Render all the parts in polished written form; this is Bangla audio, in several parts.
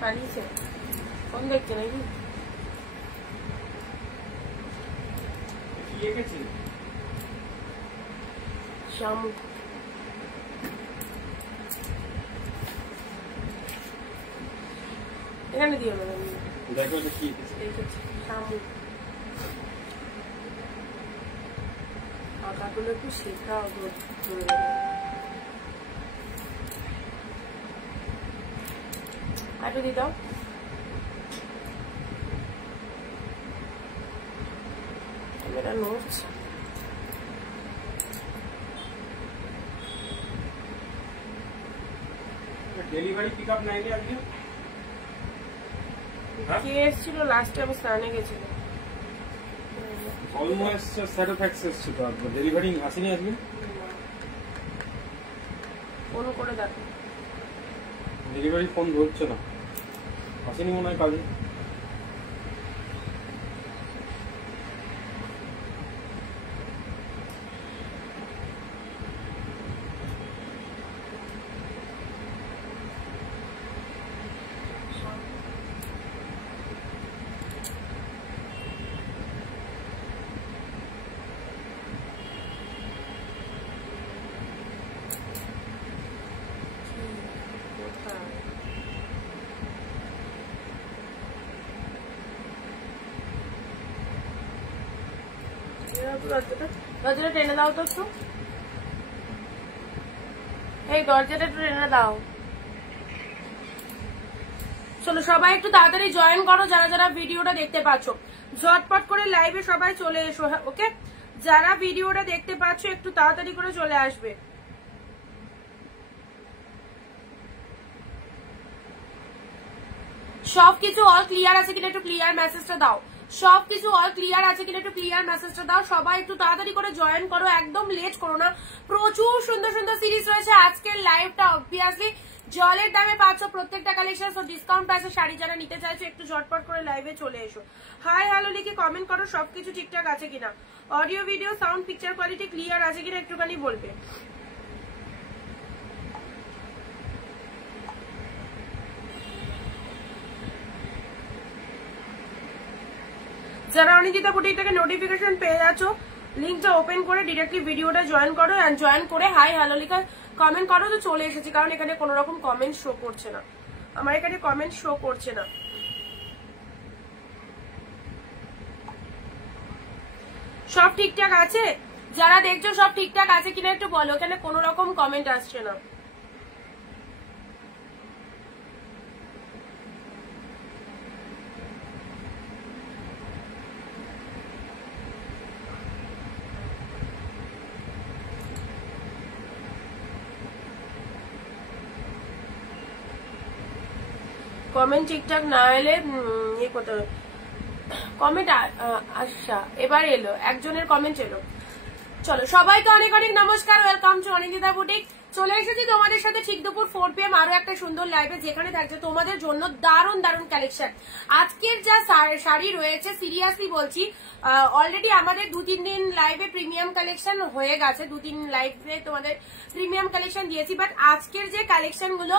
পালিয়েছে, ফোন দেখছে নাকি? শামু এখানে দিয়ে দেখো কি দেখেছি। শামু আঁকাগুলো একটু শেখা একটু দিয়ে দাও। ক্যামেরা নড়ছে। ডেলিভারি পিকআপ নাইনি আজকে? কে এসেছিল লাস্টে? আমি স্নানে গেছিলাম। অলমোস্ট স্যাটিসফ্যাকশন ছিল। আপনার ডেলিভারি আসেনি আজকে? ফোন করে দেখো। ডেলিভারি ফোন ধরছে না, আসেনি মনে হয় কাজে। দরজাটা টেনে দাও তো একটু, এই দরজাটা একটু টেনে দাও। চলো সবাই একটু তাড়াতাড়ি জয়েন করো, যারা যারা ভিডিওটা দেখতে পাচ্ছ ঝটপট করে লাইভে সবাই চলে এসো। ওকে, যারা ভিডিওটা দেখতে পাচ্ছ একটু তাড়াতাড়ি করে চলে আসবে। সবকিছু অল ক্লিয়ার আছে কিনা একটু ক্লিয়ার মেসেজটা দাও। সবকিছু অল ক্লিয়ার আছে কিনা একটু ক্লিয়ার মেসেজটা দাও। সবাই একটু তাড়াতাড়ি করে জয়েন করো, একদম লেট করো না। প্রচুর সুন্দর সুন্দর সিরিজ রয়েছে আজকের লাইভটা। অবভিয়াসলি জলের দামে পাচ্ছ প্রত্যেকটা কালেকশন, তো ডিসকাউন্ট আছে। শাড়ি যারা নিতে চাইছো একটু ঝটপট করে লাইভে চলে এসো। হাই হ্যালো লিখে কমেন্ট করো সবকিছু ঠিকঠাক আছে কিনা, audio video sound picture quality clear আছে কিনা একটুখানি বলবে। যারা অনিন্দিতা বুটিক থেকে নোটিফিকেশন পেয়ে যাচ্ছ লিঙ্কটা ওপেন করে ডিরেক্টলি ভিডিওটা জয়েন করো, এন্ড জয়েন করে হাই হ্যালো লিখে কমেন্ট করো তো চলে এসেছি। কারণ এখানে কোনো রকম কমেন্ট শো করছে না, আমার এখানে কমেন্ট শো করছে না। সব ঠিকঠাক আছে? যারা দেখছো সব ঠিকঠাক আছে কিনা একটু বলো, এখানে কোনো রকম কমেন্ট আসছে না। কমেন্ট ঠিকঠাক না এলে ইয়ে করতে হবে। কমেন্ট আচ্ছা এবার এলো, একজনের কমেন্ট এলো। চলো সবাইকে অনেক অনেক নমস্কার, ওয়েলকাম টু অনিন্দিতা বুটিক। চলে এসেছি তোমাদের সাথে ঠিক দুপুর 4 PM আরো একটা সুন্দর লাইভে, যেখানে থাকছে তোমাদের জন্য দারুণ দারুণ কালেকশন। আজকের যা শাড়ি রয়েছে সিরিয়াসলি বলছি, অলরেডি আমাদের 2-3 দিন লাইভে প্রিমিয়াম কালেকশন হয়ে গেছে, 2-3 লাইভে তোমাদের প্রিমিয়াম কালেকশন দিয়েছি। বাট আজকের যে কালেকশন গুলো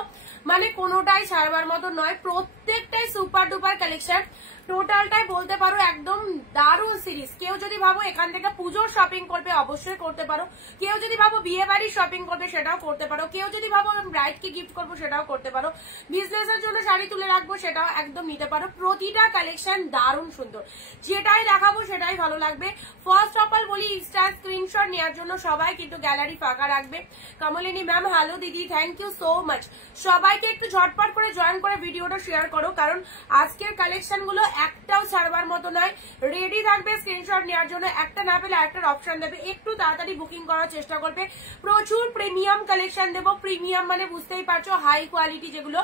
মানে কোনোটাই ছাড়বার মতো নয়, প্রত্যেকটাই সুপার ডুপার কালেকশন। টোটালটাই বলতে পারো একদম দারুণ সিরিজ। কেউ যদি ভাবো এখান থেকে পুজোর শপিং করবে অবশ্যই করতে পারো, কেউ যদি ভাবো বিয়ে বাড়ির শপিং করবে সেটাও করতে পারো, কেউ যদি ভাবো ব্রাইড কে গিফট করবো সেটাও করতে পারো, বিজনেসের জন্য শাড়ি তুলে রাখবো সেটাও একদম নিতে পারো। প্রতিটা কালেকশন দারুণ সুন্দর, যেটাই দেখাবো সেটাই ভালো লাগবে। ফার্স্ট অফ অল বলি ইনস্ট্যান্ট স্ক্রিনশট নেওয়ার জন্য সবাই কিন্তু গ্যালারি ফাঁকা রাখবে। কমলিনী ম্যাম হ্যালো দিদি, থ্যাংক ইউ সো মাচ। সবাইকে একটু ঝটপট করে জয়েন করে ভিডিওটা শেয়ার করো, কারণ আজকের কালেকশন গুলো একটাও ছাড়বার মতো নয়। রেডি থাকবে স্ক্রিনশট নেওয়ার জন্য, একটা না পেলে আরেকটার অপশন দেবে, একটু তাড়াতাড়ি বুকিং করার চেষ্টা করবে। প্রচুর প্রিমিয়াম কালেকশন দেবো। প্রিমিয়াম মানে বুঝতেই পারছো হাই কোয়ালিটি, যেগুলো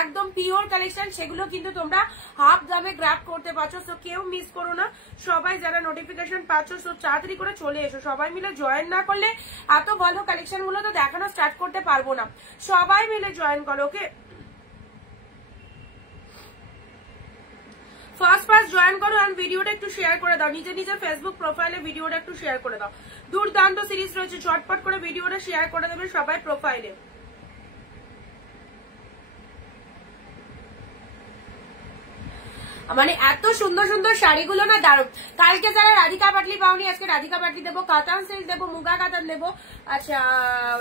একদম পিওর কালেকশন সেগুলো কিন্তু তোমরা হাফ দামে গ্র্যাব করতে পারছো। সো কেউ মিস করো না, সবাই যারা নোটিফিকেশন পাচ্ছ সো তাড়াতাড়ি করে চলে এসো। সবাই মিলে জয়েন না করলে এত ভালো কালেকশন গুলো তো দেখানো স্টার্ট করতে পারবো না। সবাই মিলে জয়েন করো। ওকে, ফার্স্ট জয়েন করো আর ভিডিওটা একটু শেয়ার করে দাও, নিজের ফেসবুক প্রোফাইলে ভিডিওটা একটু শেয়ার করে দাও। দুর্দান্ত সিরিজ রয়েছে, ঝটপট করে ভিডিওটা শেয়ার করে দেবে সবাই প্রোফাইলে। মানে এত সুন্দর সুন্দর শাড়িগুলো না দারুণ। কালকে যারা রাধিকা পাটলি পাওনি আজকে রাধিকা পাটলি দেবো, কাতান সিল্ক দেবো, মুগা কাতান দেবো। আচ্ছা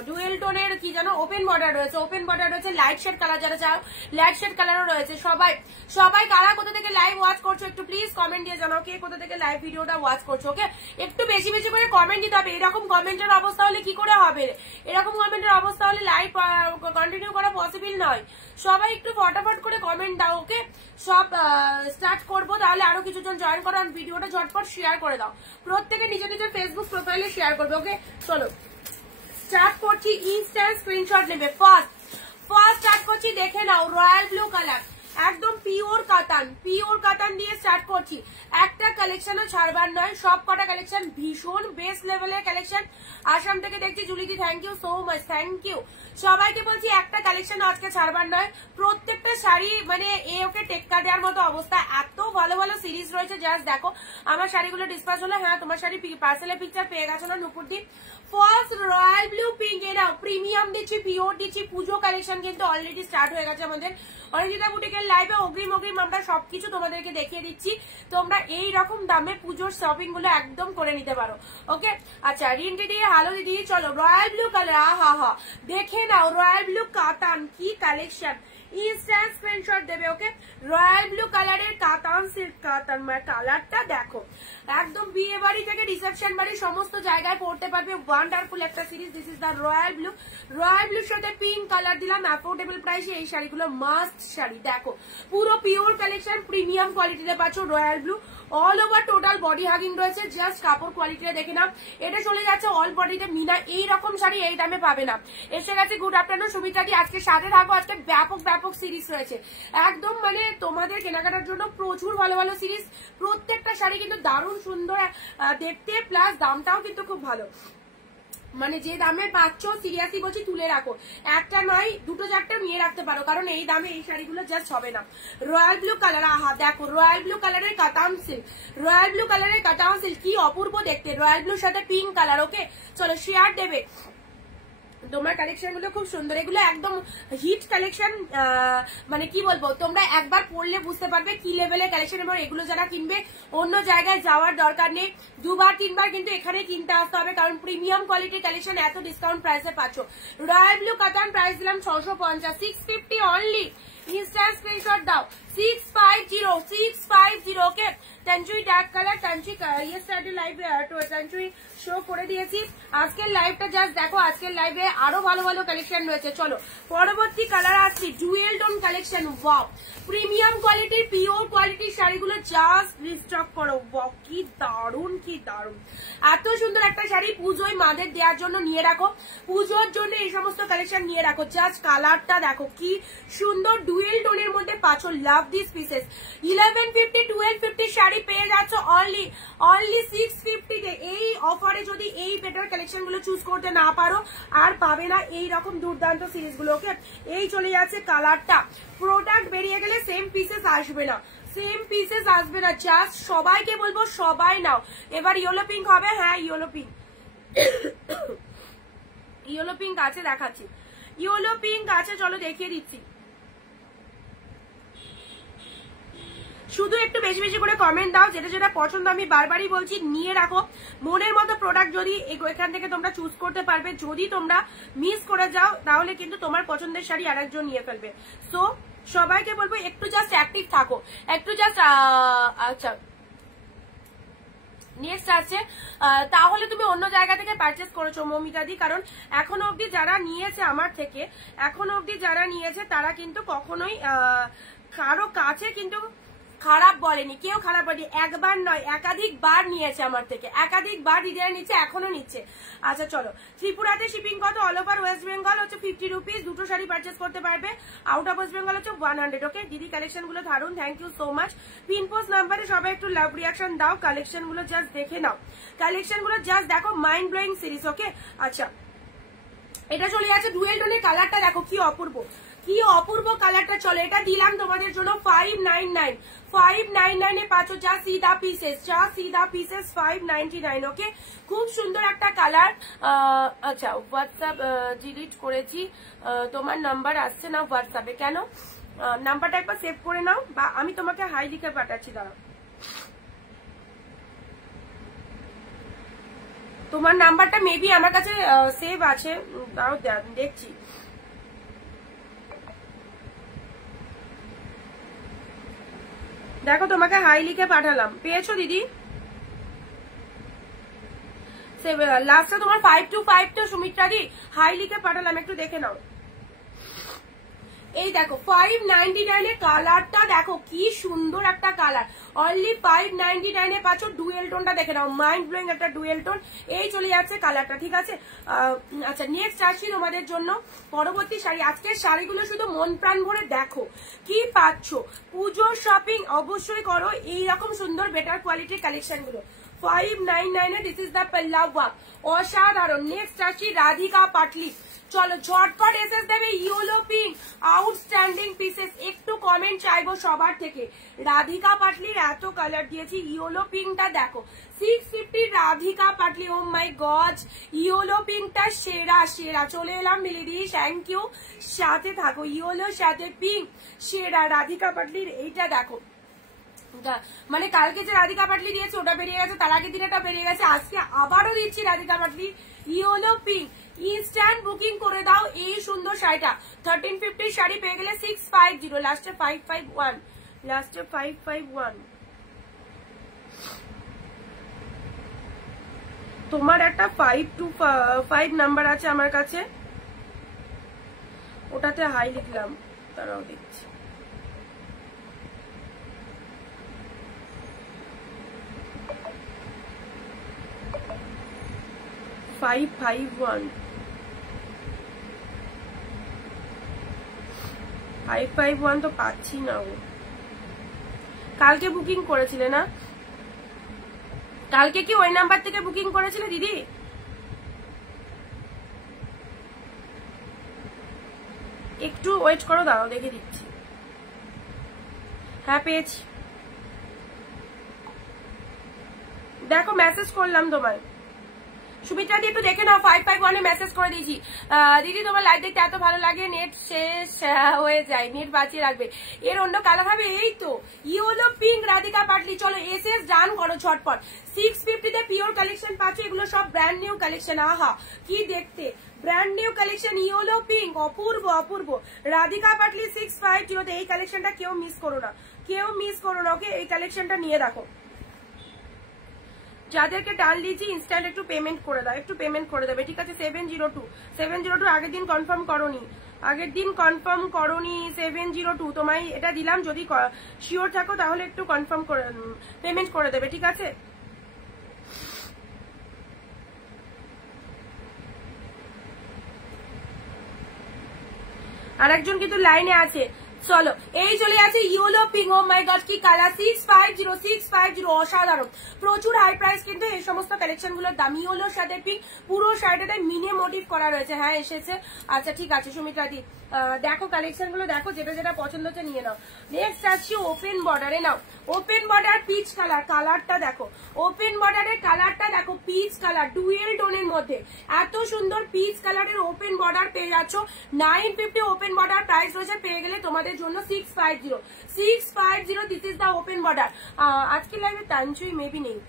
ডুয়েল টোনের কি জানো ওপেন বর্ডার রয়েছে, ওপেন বর্ডার রয়েছে, লাইট শেড কালার যারা চাও লাইট শেড কালারও রয়েছে। সবাই সবাই কারা কোথা থেকে লাইভ ওয়াচ করছো একটু প্লিজ কমেন্ট দিয়ে জানাও কে কোথা থেকে লাইভ ভিডিওটা ওয়াচ করছো। ওকে একটু বেশি বেশি করে কমেন্ট দিতে হবে, এরকম কমেন্টের অবস্থা হলে কি করে হবে, এরকম কমেন্টের অবস্থা হলে লাইভ কন্টিনিউ করা পসিবল নয়। সবাই একটু ফটাফট করে কমেন্ট দাও। ওকে সব স্টার্ট করবো, তাহলে আরো কিছু জন জয়েন করো, ভিডিওটা ঝটপট শেয়ার করে দাও, প্রত্যেকে নিজের নিজের ফেসবুক প্রোফাইলে শেয়ার করবে। ওকে চলো স্টার্ট করছি, ইনস্ট্যান্ট স্ক্রিনশট নেবে। ফার্স্ট স্টার্ট করছি, দেখে নাও রয়্যাল ব্লু কালার, একদম পিওর কাতান দিয়ে স্টার্ট করছি। একটা কালেকশনও ছাড়বার নয়, সব কটা কালেকশন ভীষণ বেস্ট লেভেলের কালেকশন। আসাম থেকে দেখছি জুলিদি, thank you so much, thank you সবাইকে বলছি একটা কালেকশন আজকে ছাড়বার নয়, প্রত্যেকটা শাড়ি মানে ওকে টেক্কা দেওয়ার মতো অবস্থা, এত ভালো ভালো সিরিজ রয়েছে। জাস্ট দেখো আমার শাড়িগুলো ডিসপ্যাচ হলো। হ্যাঁ তোমার শাড়ি পার্সেলের পিকচার পেয়ে গেছো না নুপুরদি। ফার্স্ট রয়্যাল ব্লু পিঙ্ক, এ নাও প্রিমিয়াম দিচ্ছি, পিওর দিচ্ছি, পুজো কালেকশন কিন্তু অলরেডি স্টার্ট হয়ে গেছে আমাদের অরিজিতা বুটিকের লাইভে। অগ্রিম আমরা সবকিছু তোমাদেরকে দেখিয়ে দিচ্ছি, তোমরা এই রকম দামে পুজোর শপিং গুলো একদম করে নিতে পারো। ওকে আচ্ছা রিন দিদি হ্যালো দিদি, চলো রয়্যাল ব্লু কালার, আহা হা দেখে নাও রয়্যাল ব্লু কাতান কি কালেকশন, ইনস্ট্যান্ট স্ক্রিনশট দেবে। ওকে রয়্যাল ব্লু কালারের কাতান সিল্ক কাতান, কালারটা দেখো একদম বিয়ে বাড়ি থেকে রিসেপশন বাড়ি সমস্ত জায়গায় পড়তে পারবে, ওয়ান্ডারফুল একটা series. This is the royal ব্লুর সাথে পিঙ্ক কালার দিলাম, অ্যাফোর্ডেবল প্রাইসে এই শাড়িগুলো মাস্ট শাড়ি। দেখো পুরো পিওর কালেকশন, প্রিমিয়াম কোয়ালিটিতে পাচ্ছ royal blue, all over total body hugging রয়েছে। জাস্ট কাপড় কোয়ালিটিটা দেখে নাও, এটা চলে যাচ্ছে অল বডিতে। মিনা এইরকম শাড়ি এই দামে পাবে না। এসে গেছে গুড আফটারনুন সুমিত্রাদি, আজকে সাথে থাকো, আজকে ব্যাপক সিরিজ রয়েছে একদম, মানে তোমাদের কেনাকাটার জন্য প্রচুর ভালো ভালো সিরিজ। প্রত্যেকটা শাড়ি কিন্তু দারুণ সুন্দর দেখতে, প্লাস দামটাও কিন্তু খুব ভালো, মানে যে দামে পাচ্ছ সিরিয়াসলি বলছি তুলে রাখো, একটা নয় দুটো চারটা নিয়ে রাখতে পারো, কারণ এই দামে এই শাড়িগুলো জাস্ট হবে না। রয়্যাল ব্লু কালার, আহা দেখো রয়্যাল ব্লু কালারের কাতান সিল্ক, রয়্যাল ব্লু কালারের কাতান সিল্ক কি অপূর্ব দেখতে, রয়্যাল ব্লুর সাথে পিঙ্ক কালার। ওকে চলো শেয়ার দেবে, তোমার কালেকশন গুলো খুব সুন্দর, এগুলো একদম হিট কালেকশন। মানে কি বলবো, তোমরা একবার পড়লে বুঝতে পারবে কি লেভেলের কালেকশন, এবং এগুলো যারা কিনবে অন্য জায়গায় যাওয়ার দরকার নেই, দুবার তিনবার কিন্তু এখানে কিনতে আসতে হবে, কারণ প্রিমিয়াম কোয়ালিটির কালেকশন এত ডিসকাউন্ট প্রাইসে পাচ্ছ। রয়্যাল ব্লু কাতান প্রাইস দিলাম 650, 650 অনলি। ইনস্ট্যান্ট স্ক্রিনশট দাও 650। ওকে তানচুই ডার্ক কালার, তানচুই ইয়েস্টারডে লাইভে তানচুই শো করে দিয়েছি। আজকের লাইভটা জাস্ট দেখো, আজকের লাইভে আরো ভালো ভালো কালেকশন রয়েছে। চলো পরবর্তী কালার আসছি, dual tone collection. Wow premium কোয়ালিটির পিওর কোয়ালিটির শাড়িগুলো জাস্ট রিস্টক করো। ওয়াও কি দারুণ এত সুন্দর একটা শাড়ি পুজোয় মাদের দেওয়ার জন্য নিয়ে রাখো, পুজোর জন্য এই সমস্ত কালেকশন নিয়ে রাখো। জাস্ট কালারটা দেখো কি সুন্দর, ডুয়েল টোনের মধ্যে পাচ্ছ, লাভ দিস পিসেস। 1150 1250 শাড়ি পেয়ে যাচ্ছ অনলি 650 তে। এই অফারে যদি এই বেটার কালেকশন গুলো চুজ করতে না পারো আর পাবে না এই রকম দুর্দান্ত সিরিজ গুলো। ওকে এই চলে যাচ্ছে কালারটা, প্রোডাক্ট বেরিয়ে গেলে সেম পিসেস আসবে না, জাস্ট সবাইকে বলবো সবাই নাও। এবার ইয়েলো পিঙ্ক হবে, হ্যাঁ ইয়েলো পিঙ্ক আছে, দেখাচ্ছি ইয়েলো পিঙ্ক আছে, চলো দেখিয়ে দিচ্ছি। শুধু একটু বেশি বেশি করে কমেন্ট দাও, যেটা যেটা পছন্দ আমি বারবারই বলছি নিয়ে রাখো। মনের মতো প্রোডাক্ট যদি এখান থেকে তোমরা চুজ করতে পারবে, যদি তোমরা মিস করে যাও তাহলে কিন্তু তোমার পছন্দের শাড়ি আরেকজন নিয়ে ফেলবে। সো সবাইকে বলবো একটু জাস্ট অ্যাক্টিভ থাকো, একটু জাস্ট আচ্ছা নেক্সট আছে, তাহলে তুমি অন্য জায়গা থেকে পারচেস করেছো মমিতাদি, কারণ এখনো অব্দি যারা নিয়েছে আমার থেকে, তারা কিন্তু কখনোই কারো কাছে কিন্তু খারাপ বলেনি, কেউ খারাপ বলেনি, একবার নয় একাধিকবার নিয়েছে আমার থেকে, একাধিকবার দিদিরা নিচ্ছে, এখনো নিচ্ছে। আচ্ছা চলো ত্রিপুরাতে শিপিং কত, অল ওভার ওয়েস্ট বেঙ্গল হচ্ছে 50 রুপিস, দুটো শাড়ি পারচেস করতে পারবে, আউট অফ ওয়েস্ট বেঙ্গল হচ্ছে 100। ওকে দিদি কালেকশন গুলো দারুন, থ্যাংক ইউ সো মাচ। পিনপোস্ট নাম্বারে সবাই একটু লাভ রিয়াকশন দাও, কালেকশন গুলো জাস্ট দেখে নাও, কালেকশন গুলো জাস্ট দেখো, মাইন্ড ব্লোয়িং সিরিজ। ওকে আচ্ছা এটা চলে যাচ্ছে ডুয়েল টোনের, কালারটা দেখো কি অপূর্ব কালারটা। চলো এটা দিলাম তোমাদের জন্য 599 এ পাচ্ছ, যা সিধা পিসেস 599। ওকে খুব সুন্দর একটা কালার। আচ্ছা হোয়াটসঅ্যাপ ডিলিট করেছি, তোমার নাম্বার আসছে না হোয়াটসঅ্যাপে, কেন নাম্বারটা একবার সেভ করে নাও, বা আমি তোমাকে হাই লিখে পাঠাচ্ছি। দাঁড়াও, তোমার নাম্বারটা মেবি আমার কাছে সেভ আছে, দাঁড়াও দেখছি। দেখো তোমাকে হাই লিখে পাঠালাম, পেয়েছো দিদি? লাস্টটা তোমার 525 তো সুমিত্রা দি, হাই লিখে পাঠালাম, একটু দেখে নাও। এই দেখো 599 এর কালারটা দেখো কি সুন্দর একটা কালার, অনলি 599 এ পাচ্ছ। ডুয়েল টোনটা দেখে নাও, মাইন্ড ব্লোয়িং একটা ডুয়েল টোন। এই চলে যাচ্ছে কালারটা, ঠিক আছে। আচ্ছা নেক্সট আসছি তোমাদের জন্য পরবর্তী শাড়ি। আজকের শাড়িগুলো শুধু মন প্রাণ ভরে দেখো কি পাচ্ছ। পুজোর শপিং অবশ্যই করো এইরকম সুন্দর বেটার কোয়ালিটির কালেকশন গুলো। 599 এ দিস ইজ দ্য পাল্লা ওয়ার্ক, অসাধারণ। নেক্সট আসছি রাধিকা পাটলি। চলো ঝটপট এসএস দেবে, ইয়েলো পিঙ্ক আউটস্ট্যান্ডিং পিসেস। একটু কমেন্ট চাইবো সবার থেকে। রাধিকা পাটলির এত কালার দিয়েছি, ইয়েলো পিঙ্কটা দেখো 650 রাধিকা পাটলি। ও মাই গড, ইয়েলো পিঙ্কটা সেরা সেরা। চলে এলাম মিলিদি, থ্যাংক ইউ। সাথে থাকো, ইয়েলোর সাথে পিঙ্ক সেরা। রাধিকা পাটলির এইটা দেখো, মানে কালকে যে রাধিকা পাটলি দিয়েছে ওটা বেরিয়ে গেছে, তার আগের দিন এটা বেরিয়ে গেছে, আজকে আবারও দিচ্ছি Radhika Patli yellow pink. Instant booking করে দাও এই সুন্দর শাড়িটা। 1350 শাড়ি পেয়ে গেলে 650, লাস্টে 551, লাস্টে 551। তোমার একটা 525 নাম্বার আছে আমার কাছে, ওটাতে হাই লিখলাম, তারাও দেখছি। ফাইভ ফাইভ ওয়ান তো পাচ্ছি না। ও কালকে বুকিং করেছিলে না? কালকে কি ওই নাম্বার থেকে বুকিং করেছিলে দিদি? একটু ওয়েট করো, দাঁড়াও দেখে দিচ্ছি। হ্যাঁ পেয়েছি, দেখো মেসেজ করলাম তোমায়। সুমিত্রা দি একটু দেখে নাও, 551 মেসেজ করে দিয়েছি। দিদি তোমার লাইভ দেখতে এত ভালো লাগে, নেট শেষ হয়ে যায়, নেট বাঁচিয়ে রাখবে। এর অন্য কালার হবে, এই তো ইয়েলো পিঙ্ক রাধিকা পাটলি। চলো এসএস ডান করো ঝটপট। 650 তে পিওর কালেকশন পাচ্ছ, এগুলো সব ব্র্যান্ড নিউ কালেকশন। আহা কি দেখতে, brand new collection, yellow pink, অপূর্ব অপূর্ব। রাধিকা পাটলি 650 তে এই কালেকশনটা কেউ মিস করো না, কেউ মিস করো না। ওকে, এই কালেকশনটা নিয়ে রাখো। যাদেরকে ডান দিয়েছি ইনস্ট্যান্ট একটু পেমেন্ট করে দাও, একটু পেমেন্ট করে দেবে, ঠিক আছে। 702 আগের দিন কনফার্ম করোনি, আগের দিন কনফার্ম করোনি 702। তোমায় এটা দিলাম, যদি শিওর থাকো তাহলে একটু কনফার্ম করে পেমেন্ট করে দেবে, ঠিক আছে। আর একজন কিন্তু লাইনে আছে, চলো এই চলে আছে ইয়েলো পিঙ্ক। ও মাই গড কি কালার, 650 অসাধারণ। প্রচুর হাই প্রাইস কিন্তু এই সমস্ত কালেকশন গুলোর দাম। ইয়েলোর সাথে পিঙ্ক, পুরো শাড়িটাতে মিনে মোটিভ করা রয়েছে। হ্যাঁ এসেছে, আচ্ছা ঠিক আছে সুমিত্রা দি, দেখো কালেকশন গুলো দেখো, যেটা যেটা পছন্দ হচ্ছে নিয়ে নাও। নেক্সট আসছি ওপেন বর্ডারে। নাও ওপেন বর্ডার পিচ কালার, কালারটা দেখো, ওপেন বর্ডারের কালারটা দেখো, পিচ কালার ডুয়েল টোনের মধ্যে এত সুন্দর পিচ কালারের ওপেন বর্ডার পেয়ে যাচ্ছ। 950 ওপেন বর্ডার প্রাইস রয়েছে, পেয়ে গেলে তোমাদের জন্য 650 this is the open border. আজকে লাইভে তানচুই মেবি নেই।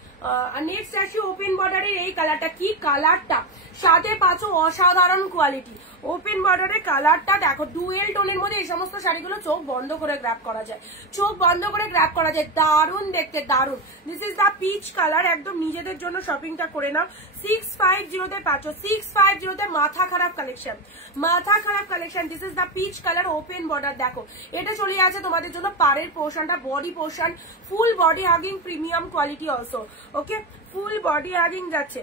নেক্সট আসি ওপেন বর্ডারের এই কালারটা, কি কালারটা, সাথে পাচ্ছ অসাধারণ কোয়ালিটি। ওপেন বর্ডারের কালারটা দেখো, ডুয়েল টোনের মধ্যে এই সমস্ত শাড়িগুলো চোখ বন্ধ করে গ্র্যাব করা যায়, চোখ বন্ধ করে গ্র্যাব করা যায়, দারুণ দেখতে দারুণ। This is the peach colour, একদম নিজেদের জন্য শপিংটা করে নাও। 650 তে পাচ্ছ, 650 তে মাথা খারাপ কালেকশন, মাথা খারাপ collection. This is the peach colour open border দেখো, এটা চলে আছে তোমাদের জন্য পাড়ের পোর্শনটা, body portion full body hugging, premium quality also. Okay, full body hugging যাচ্ছে।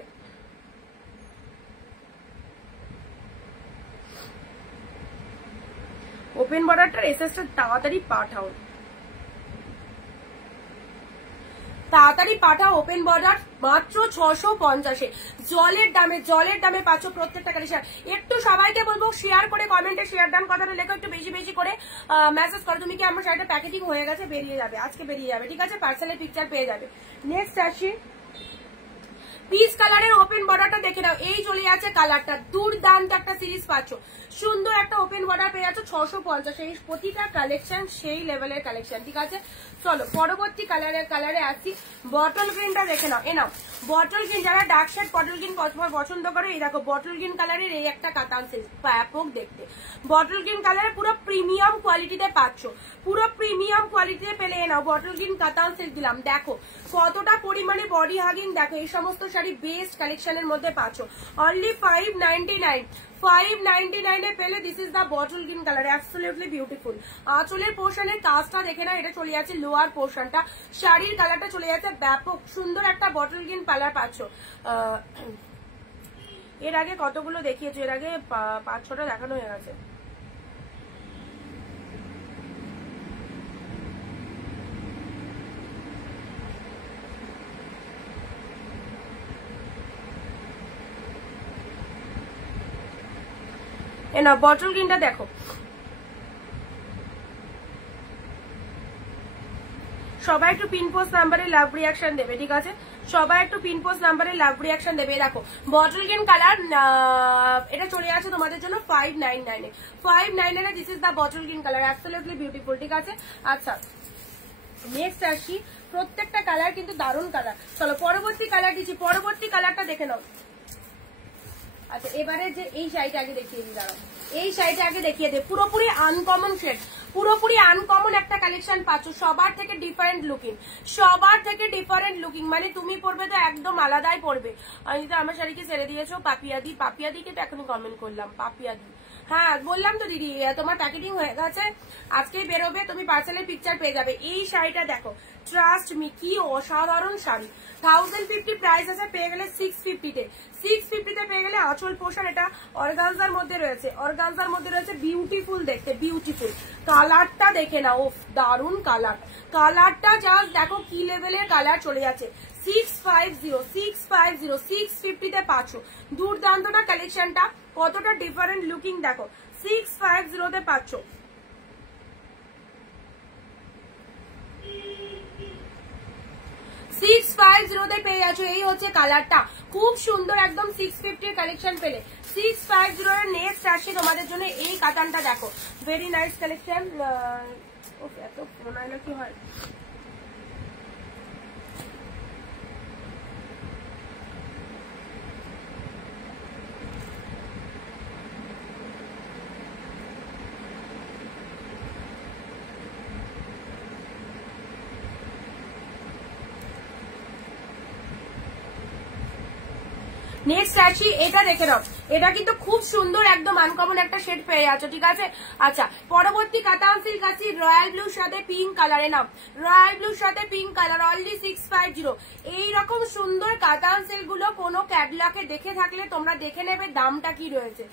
ওপেন বর্ডারটার এসএসটা তাড়াতাড়ি পাঠাও, তাড়াতাড়ি পাঠাও। ওপেন বর্ডার মাত্র 650। জলের দামে পাচ্ছ প্রত্যেকটা কালেকশন। একটু সবাইকে বলবো শেয়ার করে, কমেন্টে শেয়ার ডান কথাটা লেখো, একটু বেশি বেশি করে মেসেজ করো তুমি কি আমার শাড়িটা প্যাকেটিং হয়ে গেছে, বেরিয়ে যাবে, আজকে বেরিয়ে যাবে, ঠিক আছে, পার্সেলের পিকচার পেয়ে যাবে। নেক্সট আসি পিচ কালারের ওপেন বর্ডারটা দেখে নাও, এই চলে যাচ্ছে কালারটা, দুর্দান্ত একটা সিরিজ পাচ্ছ, সুন্দর একটা ওপেন বর্ডার পেয়ে যাচ্ছ 650। এই প্রতিটা কালেকশন সেই লেভেলের কালেকশন, ঠিক আছে। চলো পরবর্তী কালারে আসছি, বটল গ্রিনটা দেখে নাও। এ নাও বটল গ্রিন, যারা ডার্ক শেড বটল গ্রিন পছন্দ করে, এই দেখো বটল গ্রিন কালারের এই একটা কাতান সিল্ক, ব্যাপক দেখতে বটল গ্রিন কালারে পুরো প্রিমিয়াম কোয়ালিটিতে পাচ্ছ, পুরো প্রিমিয়াম কোয়ালিটিতে পেলে এ নাও বটল গ্রিন কাতান সিল্ক দিলাম। দেখো কতটা পরিমাণে বডি হাগিং, দেখো এই সমস্ত শাড়ি বেস্ট কালেকশনের মধ্যে পাচ্ছ, অনলি 599 599 এ পেলে। This is the bottle green colour, absolutely beautiful. আঁচলের পোর্শনের কাজটা দেখে না, এটা চলে যাচ্ছে লোয়ার পোর্শনটা, শাড়ির কালারটা চলে যাচ্ছে ব্যাপক সুন্দর একটা বটল গ্রিন কালার পাচ্ছ। এর আগে কতগুলো দেখিয়েছো, এর আগে 5-6টা দেখানো হয়ে গেছে। না বটল গ্রিনটা দেখো, সবাই একটু পিন পোস্ট নাম্বারে লাভ রিয়াকশন দেবে, ঠিক আছে, সবাই একটু পিন পোস্ট নাম্বারে লাভ রিয়াকশন দেবে। দেখো বটল গ্রিন কালার, এটা চলে আসে তোমাদের জন্য 599 এ, 599 এ। This is the bottle green colour, absolutely beautiful, ঠিক আছে। আচ্ছা নেক্সট আসি, প্রত্যেকটা কালার কিন্তু দারুণ কালার। চলো পরবর্তী কালার দিচ্ছি, পরবর্তী কালারটা দেখে নাও। আচ্ছা এবারে যে এই শাড়িটা আগে দেখিয়ে দিই, দাঁড়াও এই শাড়িটা আগে দেখিয়ে দে, পুরোপুরি আনকমন শেড, পুরোপুরি আনকমন একটা কালেকশন পাচ্ছ, সবার থেকে ডিফারেন্ট লুকিং, সবার থেকে ডিফারেন্ট লুকিং, মানে তুমি পরবে তো একদম আলাদাই পরবে। আমার শাড়িকে ছেড়ে দিয়েছো পাপিয়াদি, পাপিয়াদিকে তো এখনই কমেন্ট করলাম, পাপিয়াদি, হ্যাঁ বললাম তো দিদি তোমার প্যাকেটিং হয়ে গেছে, আজকেই বেরোবে, তুমি পার্সেলের পিকচার পেয়ে যাবে। এই শাড়িটা দেখো, ট্রাস্ট মি কি অসাধারণ শাড়ি, 1050 প্রাইস আছে, পেয়ে গেলে 650 তে, 650 তে পেয়ে গেলে। আঁচল পোষণ এটা অর্গানজার মধ্যে রয়েছে, অর্গানজার মধ্যে রয়েছে, বিউটিফুল দেখতে, বিউটিফুল। কালারটা দেখে নাও, ওফ দারুন কালার, কালারটা জাস্ট দেখো কি লেভেলের কালার চলে যাচ্ছে। 650 তে পাচ্ছ, দুর্দান্ত না কালেকশনটা, কতটা ডিফারেন্ট লুকিং দেখো, 650 তে পাচ্ছ। পেয়ে যাচ্ছ, এই হচ্ছে কালারটা, খুব সুন্দর একদম 650 কালেকশন পেলে। 650 এর নেক্সট আসছে তোমাদের জন্য এই কাতানটা দেখো, ভেরি নাইস কালেকশন। এত প্রণাইলে কি হয়, নেক্সট আসি, এটা দেখে নাও, এটা কিন্তু খুব সুন্দর একদম আনকমন একটা শেড পেয়ে যাচ্ছ, ঠিক আছে। আচ্ছা পরবর্তী কাতান সিল্ক আছে রয়্যাল ব্লুর সাথে পিঙ্ক কালারে, নাম রয়্যাল ব্লুর সাথে পিঙ্ক কালার, অনলি 650। এইরকম সুন্দর কাতান সিল্ক গুলো কোনো ক্যাটলগে দেখে থাকলে তোমরা দেখে নেবে দামটা কি রয়েছে,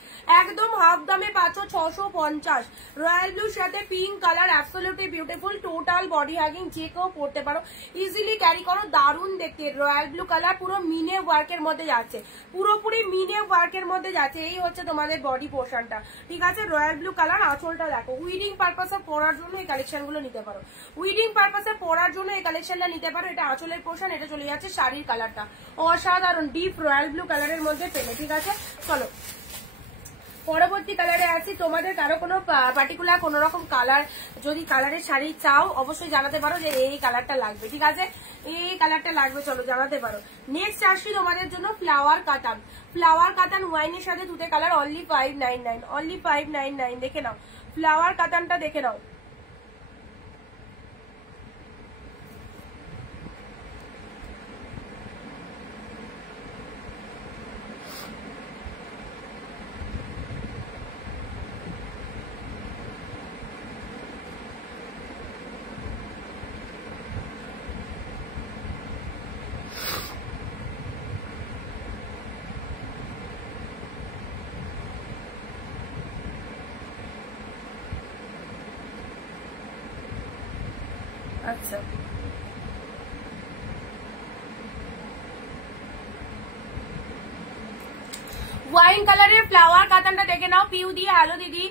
একদম হাফ দামে পাচ্ছ 650। রয়্যাল ব্লুর সাথে pink colour, absolutely beautiful, total body hugging, যে কেউ পড়তে পারো, ইজিলি ক্যারি করো, দারুণ দেখতে। রয়্যাল ব্লু কালার পুরো মিনে ওয়ার্কের মধ্যে যাচ্ছে, পুরোপুরি মিনে ওয়ার্কের মধ্যে যাচ্ছে, এই হচ্ছে তোমাদের বডি পোর্শনটা, ঠিক আছে। রয়্যাল ব্লু কালার, আঁচলটা দেখো, উইডিং পারপাসে পরার জন্য এই কালেকশন গুলো নিতে পারো, উইডিং পারপাসে পরার জন্য এই কালেকশনটা নিতে পারো। এটা আঁচলের পোর্শন, এটা চলে যাচ্ছে শাড়ির কালারটা, অসাধারণ ডিপ রয়্যাল ব্লু কালারের মধ্যে পেলে, ঠিক আছে। চলো পরবর্তী কালারে আছি, তোমাদের কারো কোনো পার্টিকুলার কোন রকম কালার যদি কালারের শাড়ি চাও অবশ্যই জানাতে পারো যে এই কালারটা লাগবে, ঠিক আছে, এই কালারটা লাগবে, চলো জানাতে পারো। নেক্সট আসছি তোমাদের জন্য ফ্লাওয়ার কাতান, ফ্লাওয়ার কাতান ওয়াইনের সাথে দুটো কালার, অনলি 599, অনলি 599। দেখে নাও ফ্লাওয়ার কাতানটা, দেখে নাও, আচ্ছা ওয়াইন কালারের ফ্লাওয়ার কাতানটা দেখে নাও। পিউ দি হ্যালো দিদি,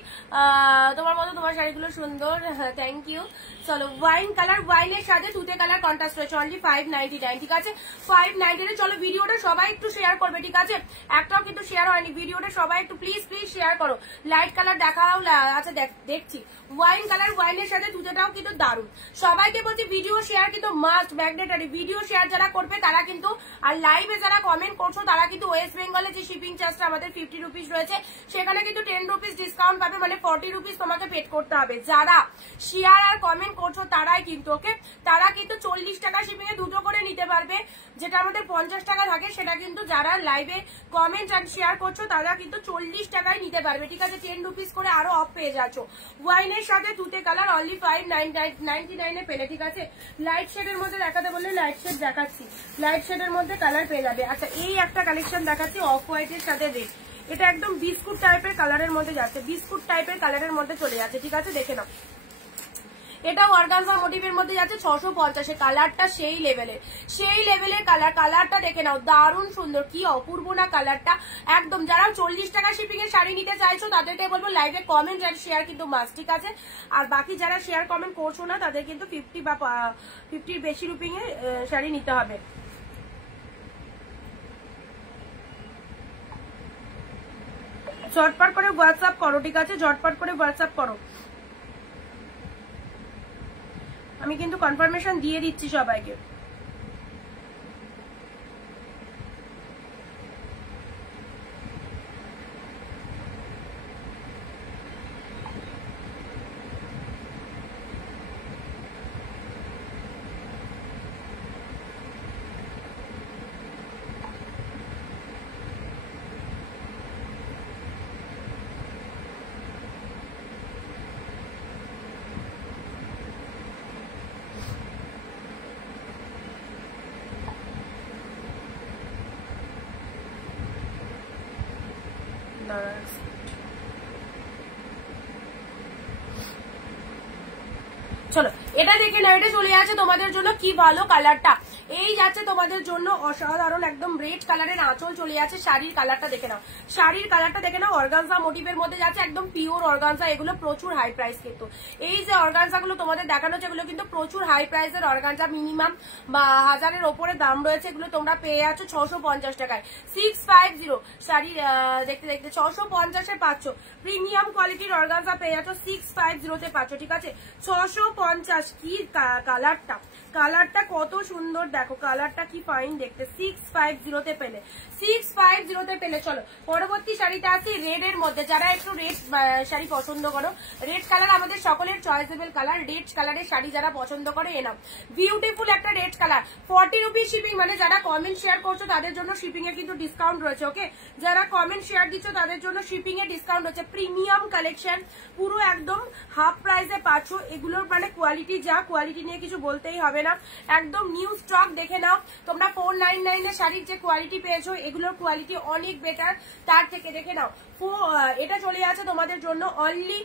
তোমার মতো তোমার শাড়িগুলো সুন্দর, থ্যাংক ইউ। চলো ওয়াইন কালার, ওয়াইনের সাথে তুতে কালার কন্ট্রাস্ট রয়েছে, অনলি 599, ঠিক আছে 599। চলো ভিডিওটা সবাই একটু শেয়ার করবে, ঠিক আছে, একটাও কিন্তু শেয়ার হয়নি ভিডিওটা, সবাই একটু প্লিজ প্লিজ শেয়ার করো। লাইট কালার দেখাও, আচ্ছা দেখছি ওয়াইন কালার, ওয়াইনের সাথে তুতেটাও কিন্তু দারুণ। সবাইকে বলছি ভিডিও শেয়ার কিন্তু মাস্ট ম্যাগনেটারি, ভিডিও শেয়ার যারা করবে তারা কিন্তু, আর লাইভে যারা কমেন্ট করছো তারা কিন্তু ওয়েস্ট বেঙ্গলে যে শিপিং চার্জটা আমাদের 50 রুপিস রয়েছে সেখানে কিন্তু 10 রুপিস ডিসকাউন্ট পাবে, মানে 40 রুপিস তোমাকে পেড করতে হবে। যারা শেয়ার আর কমেন্ট করছো তারাই কিন্তু, ওকে, তারা কিন্তু 40 টাকা শিপিং এ দুটো করে নিতে পারবে, যেটা আমাদের 50 টাকা থাকে সেটা কিন্তু যারা লাইভে কমেন্ট আর শেয়ার করছো তারা কিন্তু 40 টাকায় নিতে পারবে, ঠিক আছে, 10 রুপিস করে আরো অফ পেয়ে যাচ্ছ। ওয়াইনের সাথে তুতে কালার অনলি 599 এ পেলে, ঠিক আছে। লাইট শেডের মধ্যে দেখাতে বললে লাইট শেড দেখাচ্ছি, লাইট শেডের মধ্যে কালার পেয়ে যাবে। আচ্ছা এই একটা কালেকশন দেখাচ্ছি অফ হোয়াইটের সাথে রেড, এটা একদম বিস্কুট টাইপের কালারের মধ্যে যাচ্ছে, বিস্কুট টাইপের কালারের মধ্যে চলে যাচ্ছে, ঠিক আছে, দেখে নাও। এটা অর্গানজা মোটিভের মধ্যে যাচ্ছে 650, কালারটা সেই লেভেলের কালার, কালারটা দেখে নাও, দারুণ সুন্দর, কি অপূর্ব না কালারটা একদম। যারা 40 টাকা শিপিং এর শাড়ি নিতে চাইছো তাদেরকে বলবো লাইভে কমেন্ট আর শেয়ার কিন্তু মাস্ট, ঠিক আছে। আর বাকি যারা শেয়ার কমেন্ট করছো না তাদের কিন্তু 50 বা 50 বেশি রুপিং এ শাড়ি নিতে হবে। ঝটপট করে হোয়াটসঅ্যাপ করো, ঠিক আছে, ঝটপট করে হোয়াটসঅ্যাপ করো। আমি কিন্তু কনফার্মেশন দিয়ে দিচ্ছি সবাইকে। চলো এটা দেখে না, এটা চলে যাচ্ছে তোমাদের জন্য কি ভালো কালারটা, এই যাচ্ছে তোমাদের জন্য অসাধারণ একদম রেড কালারের আঁচল চলে যাচ্ছে। শাড়ির কালারটা দেখে নাও, শাড়ির কালারটা দেখে নাও, অর্গানজা মোটিভের মধ্যে যাচ্ছে, একদম পিওর অর্গানজা, এগুলো প্রচুর হাই প্রাইস কিন্তু। এই যে অর্গানজা গুলো তোমাদের দেখানো হচ্ছে এগুলো কিন্তু প্রচুর হাই প্রাইসের অর্গানজা, মিনিমাম 1000-এর ওপরে দাম রয়েছে, এগুলো তোমরা পেয়ে যাচ্ছ 650 টাকায়। 650 শাড়ি দেখতে দেখতে 650-এ পাচ্ছ, প্রিমিয়াম কোয়ালিটির অর্গানজা পেয়ে যাচ্ছ 650-তে পাচ্ছ, ঠিক আছে 650। কি কালারটা, কালারটা কত সুন্দর দেখো, কালারটা কি ফাইন দেখতে, 650-তে পেলে, 650-তে পেলে। চলো পরবর্তী শাড়িতে আসি রেড এর মধ্যে, যারা একটু রেড শাড়ি পছন্দ করো, রেড কালার আমাদের সকলের চয়েসেবল কালার, রেড কালারের শাড়ি যারা পছন্দ করে এনাম, বিউটিফুল একটা রেড কালার, 40 রুপিস শিপিং, মানে যারা কমেন্ট শেয়ার করছো তাদের জন্য শিপিং এ কিন্তু ডিসকাউন্ট রয়েছে, ওকে, যারা কমেন্ট শেয়ার দিচ্ছ তাদের জন্য শিপিং এ ডিসকাউন্ট রয়েছে। প্রিমিয়াম কালেকশন, পুরো একদম হাফ প্রাইসে পাচ্ছ, এগুলোর মানে কোয়ালিটি যা, কোয়ালিটি নিয়ে কিছু বলতেই হবে না, একদম নিউ স্টক দেখে নাও তোমরা। 499 এর শাড়ির যে কোয়ালিটি পেয়েছো এগুলোর কোয়ালিটি অনেক বেটার, তার থেকে দেখে নাও। এটা চলে যাচ্ছে তোমাদের জন্য অনলি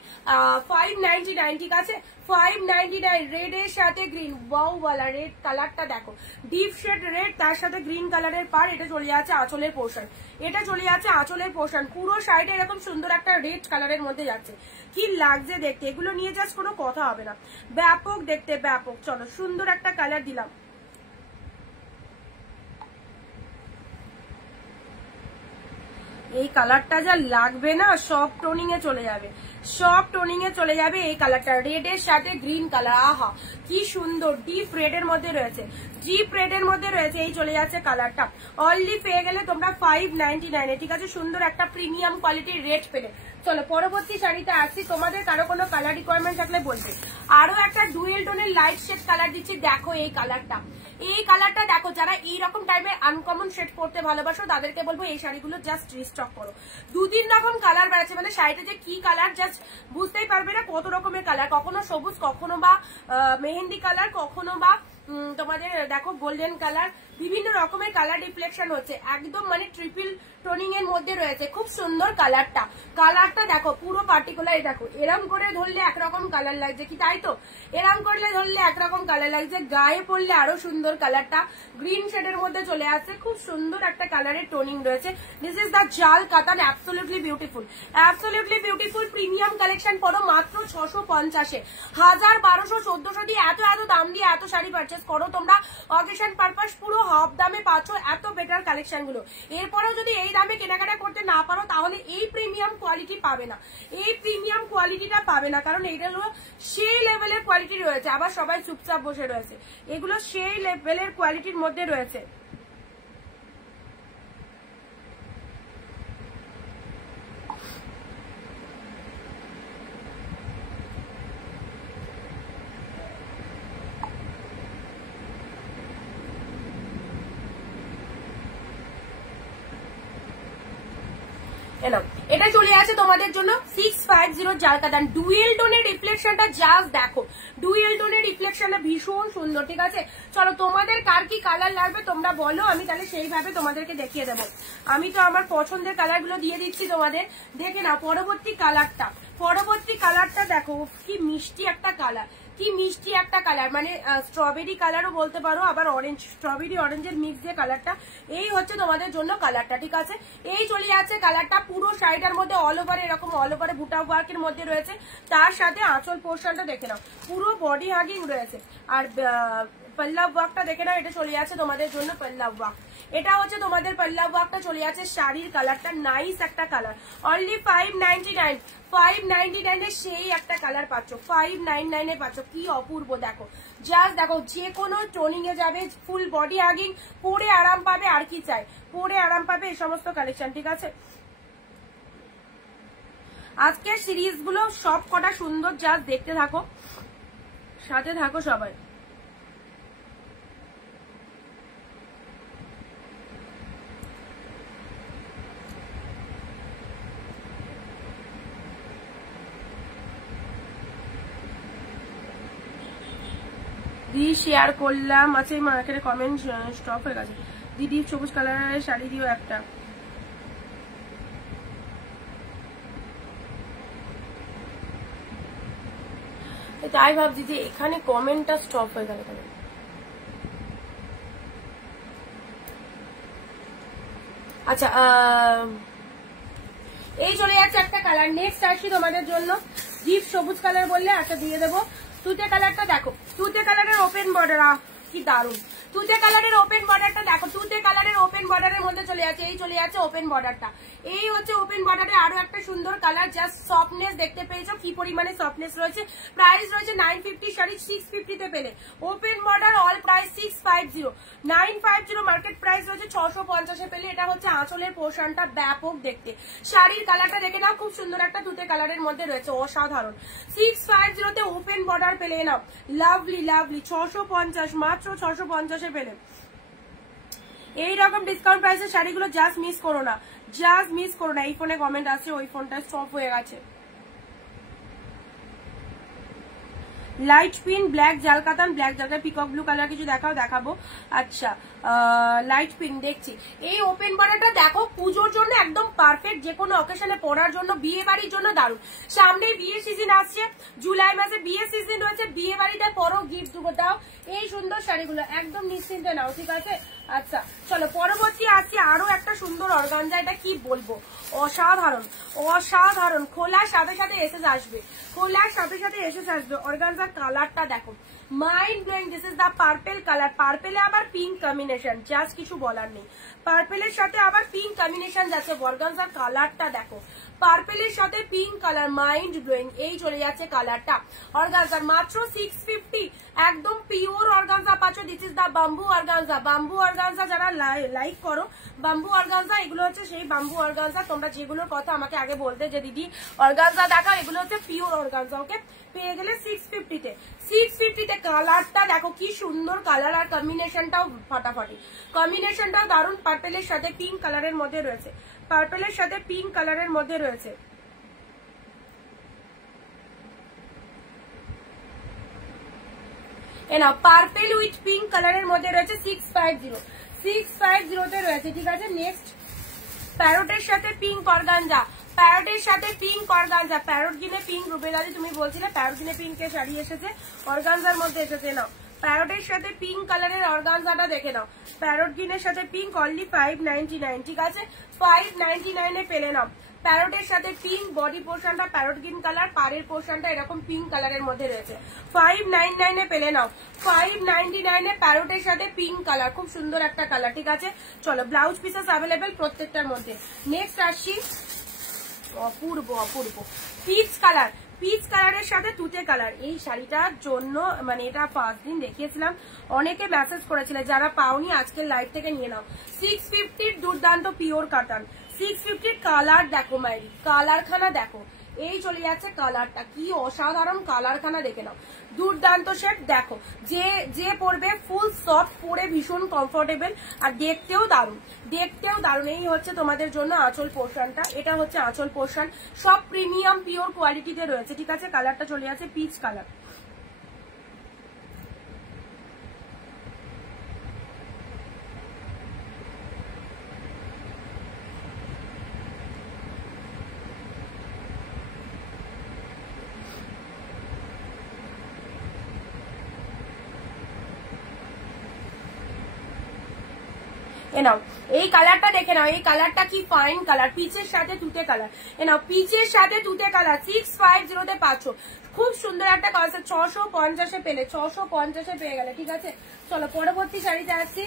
599, ঠিক আছে 599। রেড এর সাথে গ্রিন, ওয়াও ওয়ালা রেড কালারটা দেখো, ডিপ শেড রেড, তার সাথে গ্রিন কালারের পার, এটা চলে যাচ্ছে আঁচলের পোর্শন, এটা চলে যাচ্ছে আঁচলের পোর্শন, পুরো শাড়িটা এরকম সুন্দর একটা রেড কালারের মধ্যে যাচ্ছে, কি লাগছে দেখতে, এগুলো নিয়ে জাস্ট কোনো কথা হবে না, ব্যাপক দেখতে ব্যাপক। চলো সুন্দর একটা কালার দিলাম, এই কালারটা যা লাগবে না সব টোনিং এ চলে যাবে, সব টোনিং এ চলে যাবে এই কালারটা, রেড এর সাথে গ্রিন কালার, আহা কি সুন্দর, ডিপ রেড এর মধ্যে রয়েছে, ডিপ রেড এর মধ্যে রয়েছে, এই চলে যাচ্ছে কালারটা, অনলি পেয়ে গেলে তোমরা 599 এ, ঠিক আছে, সুন্দর একটা প্রিমিয়াম কোয়ালিটির রেড পেলে। চলো পরবর্তী শাড়িতে আসছি, তোমাদের কারো কোনো কালার রিকোয়ারমেন্ট থাকলে বলবে। আরো একটা ডুয়েল টোনের লাইট শেড কালার দিচ্ছি, দেখো এই কালারটা, এই কালারটা দেখো, যারা এইরকম টাইপের আনকমন শেড পড়তে ভালোবাসো তাদেরকে বলবো এই শাড়িগুলো জাস্ট রিস্টক করো। 2-3 রকম কালার বেড়াচ্ছে, মানে শাড়িটা যে কি কালার জাস্ট বুঝতেই পারবে না, কত রকমের কালার, কখনো সবুজ, কখনো বা মেহেন্দি কালার, কখনো বা তোমাদের দেখো গোল্ডেন কালার, বিভিন্ন রকমের কালার রিফ্লেকশন হচ্ছে, একদম মানে ট্রিপল টোনিং এর মধ্যে রয়েছে, খুব সুন্দর কালারটা। কালারটা দেখো পুরো পার্টিকুলার, দেখো এরম করে ধরলে একরকম কালার লাগছে কি, তাই তো? এরম করলে ধরলে একরকম কালার লাগছে, গায়ে পড়লে আরো সুন্দর কালারটা গ্রিন শেডের মধ্যে চলে আসছে, খুব সুন্দর একটা কালারের টোনিং রয়েছে। দিস ইজ দ্য জাল কাতান, absolutely beautiful, absolutely beautiful premium collection পড়ো মাত্র 650-এ। 1000, 1200, 1400 দিয়ে এত এত দাম দিয়ে এত শাড়ি পারচেস করো তোমরা, অকেশন পারপাস পুরো হাফ দামে পাচ্ছ এত বেটার কালেকশন গুলো। এরপরেও যদি এই দামে কেনাকাটা করতে না পারো তাহলে এই প্রিমিয়াম কোয়ালিটি পাবে না, এই প্রিমিয়াম কোয়ালিটিটা পাবে না, কারণ এইটা হলো সেই লেভেলের কোয়ালিটি রয়েছে। আবার সবাই চুপচাপ বসে রয়েছে, এগুলো সেই লেভেলের কোয়ালিটির মধ্যে রয়েছে। এটা চলে আসে তোমাদের জন্য 650 জাল কাতান, ডুয়েল টোনের রিফ্লেকশনটা জাস্ট দেখো, ডুয়েল টোনের রিফ্লেকশনটা ভীষণ সুন্দর। ঠিক আছে, চলো তোমাদের কার কি কালার লাগবে তোমরা বলো, আমি তাহলে সেইভাবে তোমাদেরকে দেখিয়ে দেবো। আমি তো আমার পছন্দের কালার গুলো দিয়ে দিচ্ছি তোমাদের, দেখে না। পরবর্তী কালারটা দেখো, কি মিষ্টি একটা কালার, কি মিষ্টি একটা কালার, মানে স্ট্রবেরি কালারও বলতে পারো, আবার অরেঞ্জ, স্ট্রবেরি অরেঞ্জের মিক্স যে কালারটা, এই হচ্ছে তোমাদের জন্য কালারটা। ঠিক আছে, এই চলে যাচ্ছে কালারটা, পুরো শাড়িটার মধ্যে অল ওভার এরকম অল ওভারে বুটা ওয়ার্কের মধ্যে রয়েছে, তার সাথে আঁচল পোর্শনটা দেখে নাও পুরো বডি হাগিং রয়েছে, আর পল্লাভ ওয়ার্কটা দেখে নাও, এটা চলে যাচ্ছে তোমাদের জন্য পল্লাভ ওয়ার্ক। এটা হচ্ছে তোমাদের পল্লাভ ওয়ার্কটা চলে যাচ্ছে, শাড়ির কালারটা নাইস একটা কালার, অনলি 599, 599 এর সেই একটা কালার পাচ্ছ, 599 এ পাচ্ছ, কি অপূর্ব দেখো, জাস্ট দেখো, যে কোনো টোনিং এ যাবে, ফুল বডি হাগিং, পরে আরাম পাবে, আর কি চাই, পরে আরাম পাবে, এই সমস্ত কালেকশন। ঠিক আছে, আজকের সিরিজ গুলো সব কটা সুন্দর, জাস্ট দেখতে থাকো, সাথে থাকো সবাই। দিদি শেয়ার করলাম, আচ্ছা এই মার্কেটে কমেন্ট স্টপ হয়ে গেছে। দিদি সবুজ কালারের শাড়ি দিও একটা। তাই ভাবছি যে এখানে কমেন্টটা স্টপ হয়ে গেল কেন। আচ্ছা এই চলে যাচ্ছে একটা কালার, নেক্সট আসছি তোমাদের জন্য ডিপ সবুজ কালার বললে আচ্ছা দিয়ে দেবো। তুতে কালারটা দেখো, তুতে কালারের ওপেন বর্ডার, কি দারুন, তুতে কালারের ওপেন বর্ডারটা দেখো, তুতে কালারের ওপেন বর্ডারের মধ্যে চলে যাচ্ছে, এই চলে যাচ্ছে ওপেন বর্ডারটা, এই হচ্ছে ওপেন বর্ডারে আরো একটা সুন্দর কালার, জাস্ট সফটনেস দেখতে পেয়েছো কি পরিমাণে সফটনেস রয়েছে। প্রাইস রয়েছে 950, শাড়ি 650 তে পেলে, open border all price 650, 950 market price রয়েছে 650 এ পেলে। এটা হচ্ছে আঁচলের পোর্শনটা, ব্যাপক দেখতে, শাড়ির কালারটা দেখে নাও, খুব সুন্দর একটা তুতে কালারের মধ্যে রয়েছে, অসাধারণ। 650 তে ওপেন বর্ডার পেলে নাও, লাভলি লাভলি, 650, মাত্র 650 এ পেলে। এইরকম ডিসকাউন্ট প্রাইসের শাড়িগুলো জাস্ট মিস করো না, জাস্ট মিস করো না। এই ফোনে কমেন্ট আছে, ওই ফোনটা স্টপ হয়ে গেছে। লাইট পিন, ব্ল্যাক জাল কাতান, ব্ল্যাক জালকা, পিকক ব্লু কালার কিছু দেখাও, দেখাবো। আচ্ছা লাইট পিন দেখছি, এই ওপেন বর্ডারটা দেখো, পুজোর জন্য একদম পারফেক্ট, যে কোনো অকেশনে পরার জন্য, বিয়ে বাড়ির জন্য দারুণ। সামনে বিয়ে সিজন আসছে, জুলাই মাসে বিয়ে সিজন রয়েছে, বিয়ে বাড়িতে পরো, গিফট দাও, এই সুন্দর শাড়িগুলো একদম নিশ্চিন্তে নাও। ঠিক আছে, আচ্ছা চলো পরবর্তী আসছি আরো একটা সুন্দর অর্গানজা, এটা কি বলবো, অসাধারণ অসাধারণ, খোলার সাথে সাথে এসে আসবে, খোলার সাথে সাথে এসে আসবে। অর্গানজার কালারটা দেখো, mind blowing, this is the purple colour, পার্পেলে আবার পিঙ্ক কম্বিনেশন, জাস্ট কিছু বলার নেই, পার্পেলের সাথে আবার পিঙ্ক কম্বিনেশন যাচ্ছে। অর্গানজার কালারটা দেখো, পার্পেলের সাথে পিঙ্ক কালার, মাইন্ড ব্লোয়িং, এই চলে যাচ্ছে কালারটা। অর্গানজার মাত্র 650, একদম পিওর অর্গানজা পাচ্ছ। This is the bamboo organza, bamboo organza যারা লাইক করো, বাম্বু অর্গানজা, এগুলো হচ্ছে সেই বাম্বু অর্গানজা, তোমরা যেগুলোর কথা আমাকে আগে বলতে যে দিদি অর্গানজা দেখাও, এগুলো হচ্ছে পিওর অর্গানজা। ওকে, পেয়ে গেলে 650 তে। 650 তে কালারটা দেখো, কি সুন্দর কালার, আর কম্বিনেশনটাও ফাটাফাটি, কম্বিনেশনটাও দারুণ, পার্পেলের সাথে পিঙ্ক কালারের মধ্যে রয়েছে, পার্পেলের সাথে পিঙ্ক কালারের মধ্যে রয়েছে। এ নাও পার্পেল উইথ পিঙ্ক কালারের মধ্যে রয়েছে 650 তে রয়েছে, ঠিক আছে। নেক্সট প্যারোটের সাথে পিঙ্ক অর্গানজা, প্যারোটের সাথে পিঙ্ক অর্গানজা, প্যারোট গিনে পিঙ্ক। রুবেলাদি তুমি বলছিলে প্যারোট গিনে পিঙ্কের শাড়ি এসেছে, অর্গানজার মধ্যে এসেছে। নাও প্যারোটের সাথে পিঙ্ক কালারের অর্গানজাটা দেখে নাও, প্যারোট গিনের সাথে পিঙ্ক, অনলি 599, ঠিক আছে। 599 এ পেলে নাও। প্যারোটের সাথে পিঙ্ক, বডি পোর্শনটা প্যারোট গ্রিন কালার, পাড়ের পোর্শনটা এরকম পিঙ্ক কালারের মধ্যে রয়েছে। 599 এ পেলে নাও। 599 এ প্যারোটের সাথে পিঙ্ক কালার, খুব সুন্দর একটা কালার, ঠিক আছে। চলো ব্লাউজ পিসেস অ্যাভেলেবেল প্রত্যেকটার মধ্যে। নেক্সট আসছি অপূর্ব অপূর্ব পিচ কালার, পিচ কালারের সাথে তুতে কালার। এই শাড়িটার জন্য মানে এটা ফার্স্ট দিন দেখিয়েছিলাম, অনেকে মেসেজ করেছিল, যারা পাওনি আজকের লাইভ থেকে নিয়ে নাও। 650 দুর্দান্ত পিওর কাটান, 650 কালার দেখো মাইরি, কালারখানা দেখো, এই চলে যাচ্ছে কালারটা, কি অসাধারণ কালারখানা দেখে নাও, দুর্দান্ত শেড দেখো। যে পরবে ফুল সফট, পরে ভীষণ কমফোর্টেবল, আর দেখতেও দারুণ, দেখতেও দারুণ। এই হচ্ছে তোমাদের জন্য আঁচল পোর্শনটা, এটা হচ্ছে আঁচল পোর্শন, সব প্রিমিয়াম পিওর কোয়ালিটিতে রয়েছে, ঠিক আছে। কালারটা চলে যাচ্ছে পিচ কালার। এ নাও এই কালারটা দেখে নাও, এই কালারটা কি ফাইন কালার, পিচের সাথে তুতে কালার। এ নাও পিচের সাথে তুতে কালার, 650 তে পাচ্ছ, খুব সুন্দর একটা কনসেপ্ট। 650 পেলে, 650 পেয়ে গেলে, ঠিক আছে। চলো পরবর্তী শাড়িতে আসছি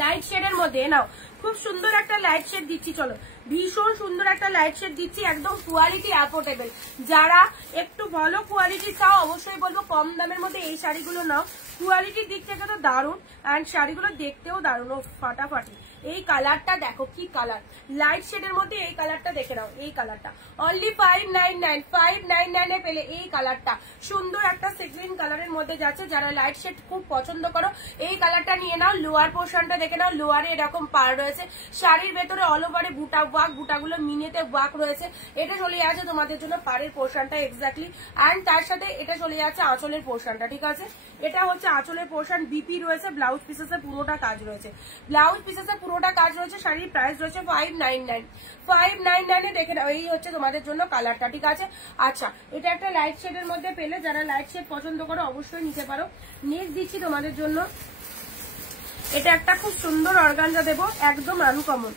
লাইট শেডের মধ্যে। নাও খুব সুন্দর একটা লাইট শেড দিচ্ছি, চলো ভীষণ সুন্দর একটা লাইট শেড দিচ্ছি, একদম কোয়ালিটি অ্যাফোর্ডেবল। যারা একটু ভালো কোয়ালিটি চাও অবশ্যই বলবো কম দামের মধ্যে এই শাড়িগুলো নাও, কোয়ালিটির দিক থেকে তো দারুণ, অ্যান্ড শাড়িগুলো দেখতেও দারুণ, ও ফাটাফাটি। এই কালারটা দেখো কি কালার, লাইট শেডের মধ্যে এই কালারটা দেখে নাও, এই কালারটা অনলি 599 এ পেলে এই কালারটা, সুন্দর একটা সিগ্রিন কালারের মধ্যে যাচ্ছে। যারা লাইট শেড খুব পছন্দ করো এই কালারটা নিয়ে নাও। লোয়ার পোর্শনটা দেখে নাও, লোয়ারে এরকম পার রয়েছে, শাড়ির ভেতরে অল ওভারে বুটা ওয়ার্ক, বুটাগুলো মিনেতে ওয়ার্ক রয়েছে। এটা চলে যাচ্ছে তোমাদের জন্য পাড়ের পোর্শনটা এক্স্যাক্টলি, অ্যান্ড তার সাথে এটা চলে যাচ্ছে আঁচলের পোর্শনটা, ঠিক আছে। এটা হচ্ছে আঁচলের পোর্শন, বিপি রয়েছে, ব্লাউজ পিসেসে পুরোটা কাজ রয়েছে, ব্লাউজ পিসেসে পুরোটা কাজ রয়েছে। শাড়ির প্রাইস রয়েছে 599 এ দেখে নাও। এই হচ্ছে তোমাদের জন্য কালারটা, ঠিক আছে। আচ্ছা এটা একটা লাইট শেডের মধ্যে পেলে, যারা লাইট শেড পছন্দ করো অবশ্যই নিতে পারো। নেক্সট দিচ্ছি তোমাদের জন্য, এটা একটা খুব সুন্দর অর্গানজা দেবো, একদম আনকমন,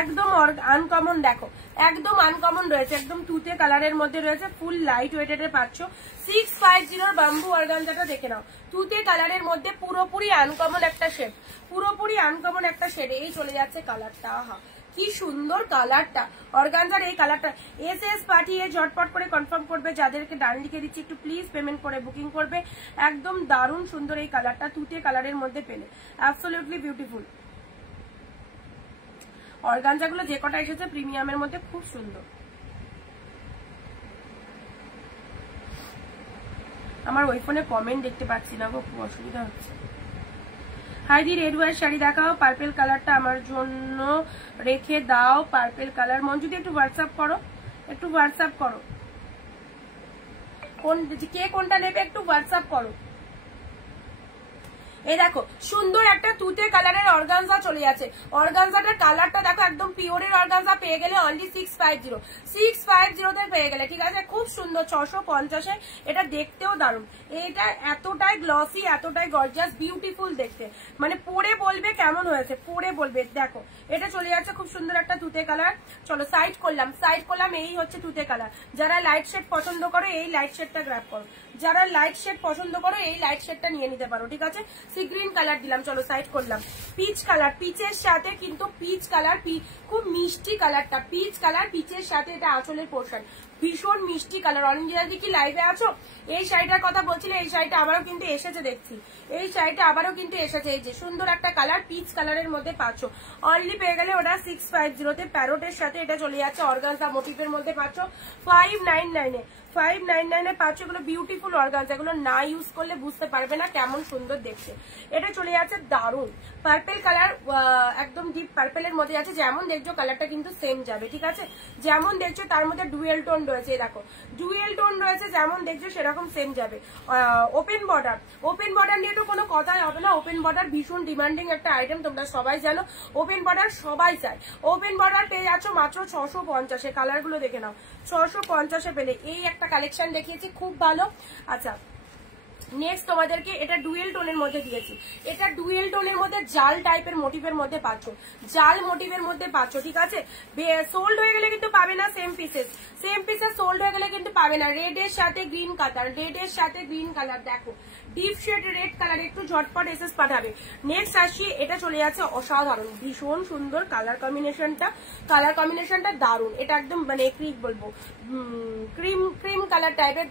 একদম আনকমন, দেখো একদম আনকমন রয়েছে, একদম তুতে কালারের মধ্যে রয়েছে, ফুল লাইট ওয়েটেড এ পাচ্ছ। 650 বাম্বু অর্গানজাটা দেখে নাও, তুতে কালারের মধ্যে পুরোপুরি আনকমন একটা শেড, পুরোপুরি আনকমন একটা শেড। এই চলে যাচ্ছে কালারটা, আহা কি সুন্দর কালারটা, অর্গানজার এই কালারটা। এসএস পাঠিয়ে ঝটপট করে কনফার্ম করবে, যাদেরকে ডান দিকে দিচ্ছি একটু প্লিজ পেমেন্ট করে বুকিং করবে। একদম দারুণ সুন্দর এই কালারটা, তুতে কালারের মধ্যে পেলে, অ্যাবসলিউটলি বিউটিফুল। অর্গানজাগুলো যে কটা এসেছে প্রিমিয়ামের মধ্যে খুব সুন্দর। আমার ওই ফোনে কমেন্ট দেখতে পাচ্ছি না গো, খুব অসুবিধা হচ্ছে। হাইদি রেড ওয়ার শাড়ি দেখাও, পার্পেল কালারটা আমার জন্য রেখে দাও, পার্পেল কালার। মন যদি একটু হোয়াটসঅ্যাপ করো, একটু হোয়াটসঅ্যাপ করো, কে কোনটা নেবে একটু হোয়াটসঅ্যাপ করো। এই দেখো সুন্দর একটা তুতে কালারের অর্গানজা চলে যাচ্ছে, অর্গানজাটার কালারটা দেখো, একদম পিওরের অর্গানজা পেয়ে গেলে অনলি 650 তে পেয়ে গেলে, ঠিক আছে। খুব সুন্দর 650 এটা দেখতেও দারুণ, এটা এতটাই গ্লসি, এতটাই গর্জিয়াস, বিউটিফুল দেখতে, মানে পরে বলবে কেমন হয়েছে, পরে বলবে। দেখো এটা চলে যাচ্ছে খুব সুন্দর একটা তুতে কালার। চলো সাইড করলাম, সাইড করলাম, এই হচ্ছে তুতে কালার। যারা লাইট শেড পছন্দ করো এই লাইট শেডটা গ্র্যাব করো, যারা লাইট শেড পছন্দ করো এই লাইট শেডটা নিয়ে নিতে পারো, ঠিক আছে। সি গ্রিন কালার দিলাম, চলো সাইড করলাম। পিচ কালার, পিচের সাথে কিন্তু পিচ কালার, খুব মিষ্টি কালারটা, পিচ কালার পিচের সাথে, এটা আঁচলের পোর্শন, ভীষণ মিষ্টি কালার। অনিন্দিতা দি কি লাইভে আছো? এই শাড়িটার কথা বলছিলে, এই শাড়িটা আবারও কিন্তু এসেছে দেখছি, এই শাড়িটা আবারও কিন্তু এসেছে। এই যে সুন্দর একটা কালার পিচ কালারের মধ্যে পাচ্ছ, অনলি পেয়ে গেলে ওটা 650 তে। প্যারোটের সাথে এটা চলে যাচ্ছে অর্গানজা মোটিভের মধ্যে পাচ্ছ 599 এ, 599 এ পাচ্ছ। এগুলো বিউটিফুল অর্গানজা, এগুলো না ইউজ করলে বুঝতে পারবে না কেমন সুন্দর দেখছে। এটা চলে যাচ্ছে দারুণ পার্পেল কালার, একদম ডিপ পার্পেলের মধ্যে আছে, যেমন দেখছো কালারটা কিন্তু সেম যাবে, ঠিক আছে। যেমন দেখছো তার মধ্যে ডুয়েল টোন রয়েছে, দেখো ডুয়েল টোন রয়েছে, যেমন দেখছো সেরকম সেম যাবে। ওপেন বর্ডার নিয়ে তো কোনো কথাই হবে না। ওপেন বর্ডার ভীষণ ডিমান্ডিং একটা আইটেম, তোমরা সবাই জানো ওপেন বর্ডার সবাই চায়। ওপেন বর্ডার পেয়ে যাচ্ছ মাত্র 650-এ। কালার গুলো দেখে নাও, 650-এ পেলে। এই একটা কালেকশন দেখিয়েছি, খুব ভালো। আচ্ছা নেক্সট তোমাদেরকে এটা ডুয়েল টোনের মধ্যে দিয়েছি। এটা ডুয়েল টোনের মধ্যে জাল টাইপের মোটিভের মধ্যে পাচ্ছ, জাল মোটিভের মধ্যে পাচ্ছ, ঠিক আছে। সোল্ড হয়ে গেলে কিন্তু পাবে না সেম পিসেস সোল্ড হয়ে গেলে কিন্তু পাবে না। রেড এর সাথে গ্রিন কালার, রেড এর সাথে গ্রিন কালার, দেখো ডিপ শেড রেড কালার, একটু ঝটপট এসএস পাঠাবে। নেক্সট আসি, এটা চলে যাচ্ছে অসাধারণ, ভীষণ সুন্দর কালার কম্বিনেশনটা দারুণ। এটা একদম মানে কি বলবো, ক্রিম কালার টাইপের,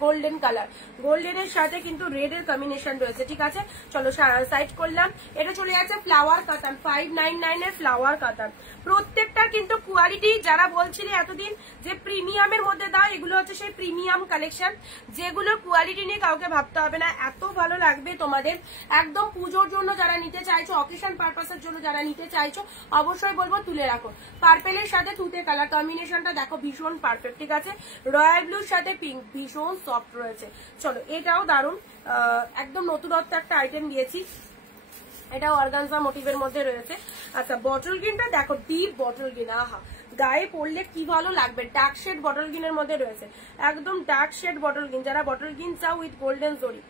গোল্ডেনের সাথে কিন্তু রেড এর কম্বিনেশন রয়েছে, ঠিক আছে। চলো সাইড করলাম। এটা চলে যাচ্ছে ফ্লাওয়ার কাতান, 599 এর ফ্লাওয়ার কাতান। প্রত্যেকটার কিন্তু কোয়ালিটি, যারা বলছিলে এতদিন যে প্রিমিয়ামের মধ্যে দাও, এগুলো হচ্ছে সেই প্রিমিয়াম কালেকশন, যেগুলো কোয়ালিটি নিয়ে কাউকে ভাবতে হবে না, এত ভালো লাগবে তোমাদের। একদম পুজোর জন্য যারা নিতে চাইছো, অকেশন পারপাসের জন্য যারা নিতে চাইছো, অবশ্যই বলবো তুলে রাখো। পার্পেলের সাথে তুতে কালার কম্বিনেশনটা দেখো ভীষণ পারফেক্ট, ঠিক আছে। রয়্যাল ব্লুর সাথে পিঙ্ক, ভীষণ সফট রয়েছে। চলো এটাও দারুণ, একদম নতুনত্ব একটা আইটেম দিয়েছি। এটা অর্গানজা মোটিভের মধ্যে রয়েছে। আচ্ছা বটল গ্রিনটা দেখো, ডিপ বটল গ্রিন, আহা গায়ে পড়লে কি ভালো লাগবে। ডার্ক শেড বটল গ্রিনের মধ্যে রয়েছে, একদম ডার্ক শেড বটল গ্রিন। যারা বটল গ্রিন চাও উইথ গোল্ডেন জরি,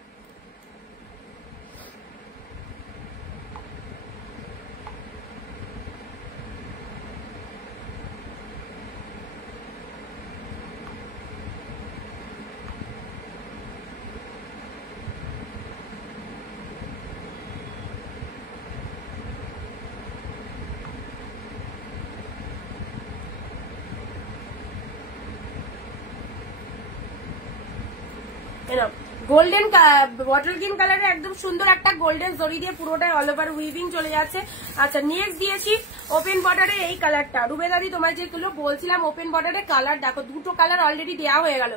গোল্ডেন বটল গ্রিন কালারে একদম সুন্দর একটা গোল্ডেন জরি দিয়ে পুরোটাই অল ওভার উইভিং চলে যাচ্ছে। আচ্ছা নেক্সট দিয়েছি ওপেন বর্ডারে এই কালারটা। রুবেদাদি তোমায় যেগুলো বলছিলাম ওপেন বর্ডারে কালার দেখো, দুটো কালার অলরেডি দেওয়া হয়ে গেল,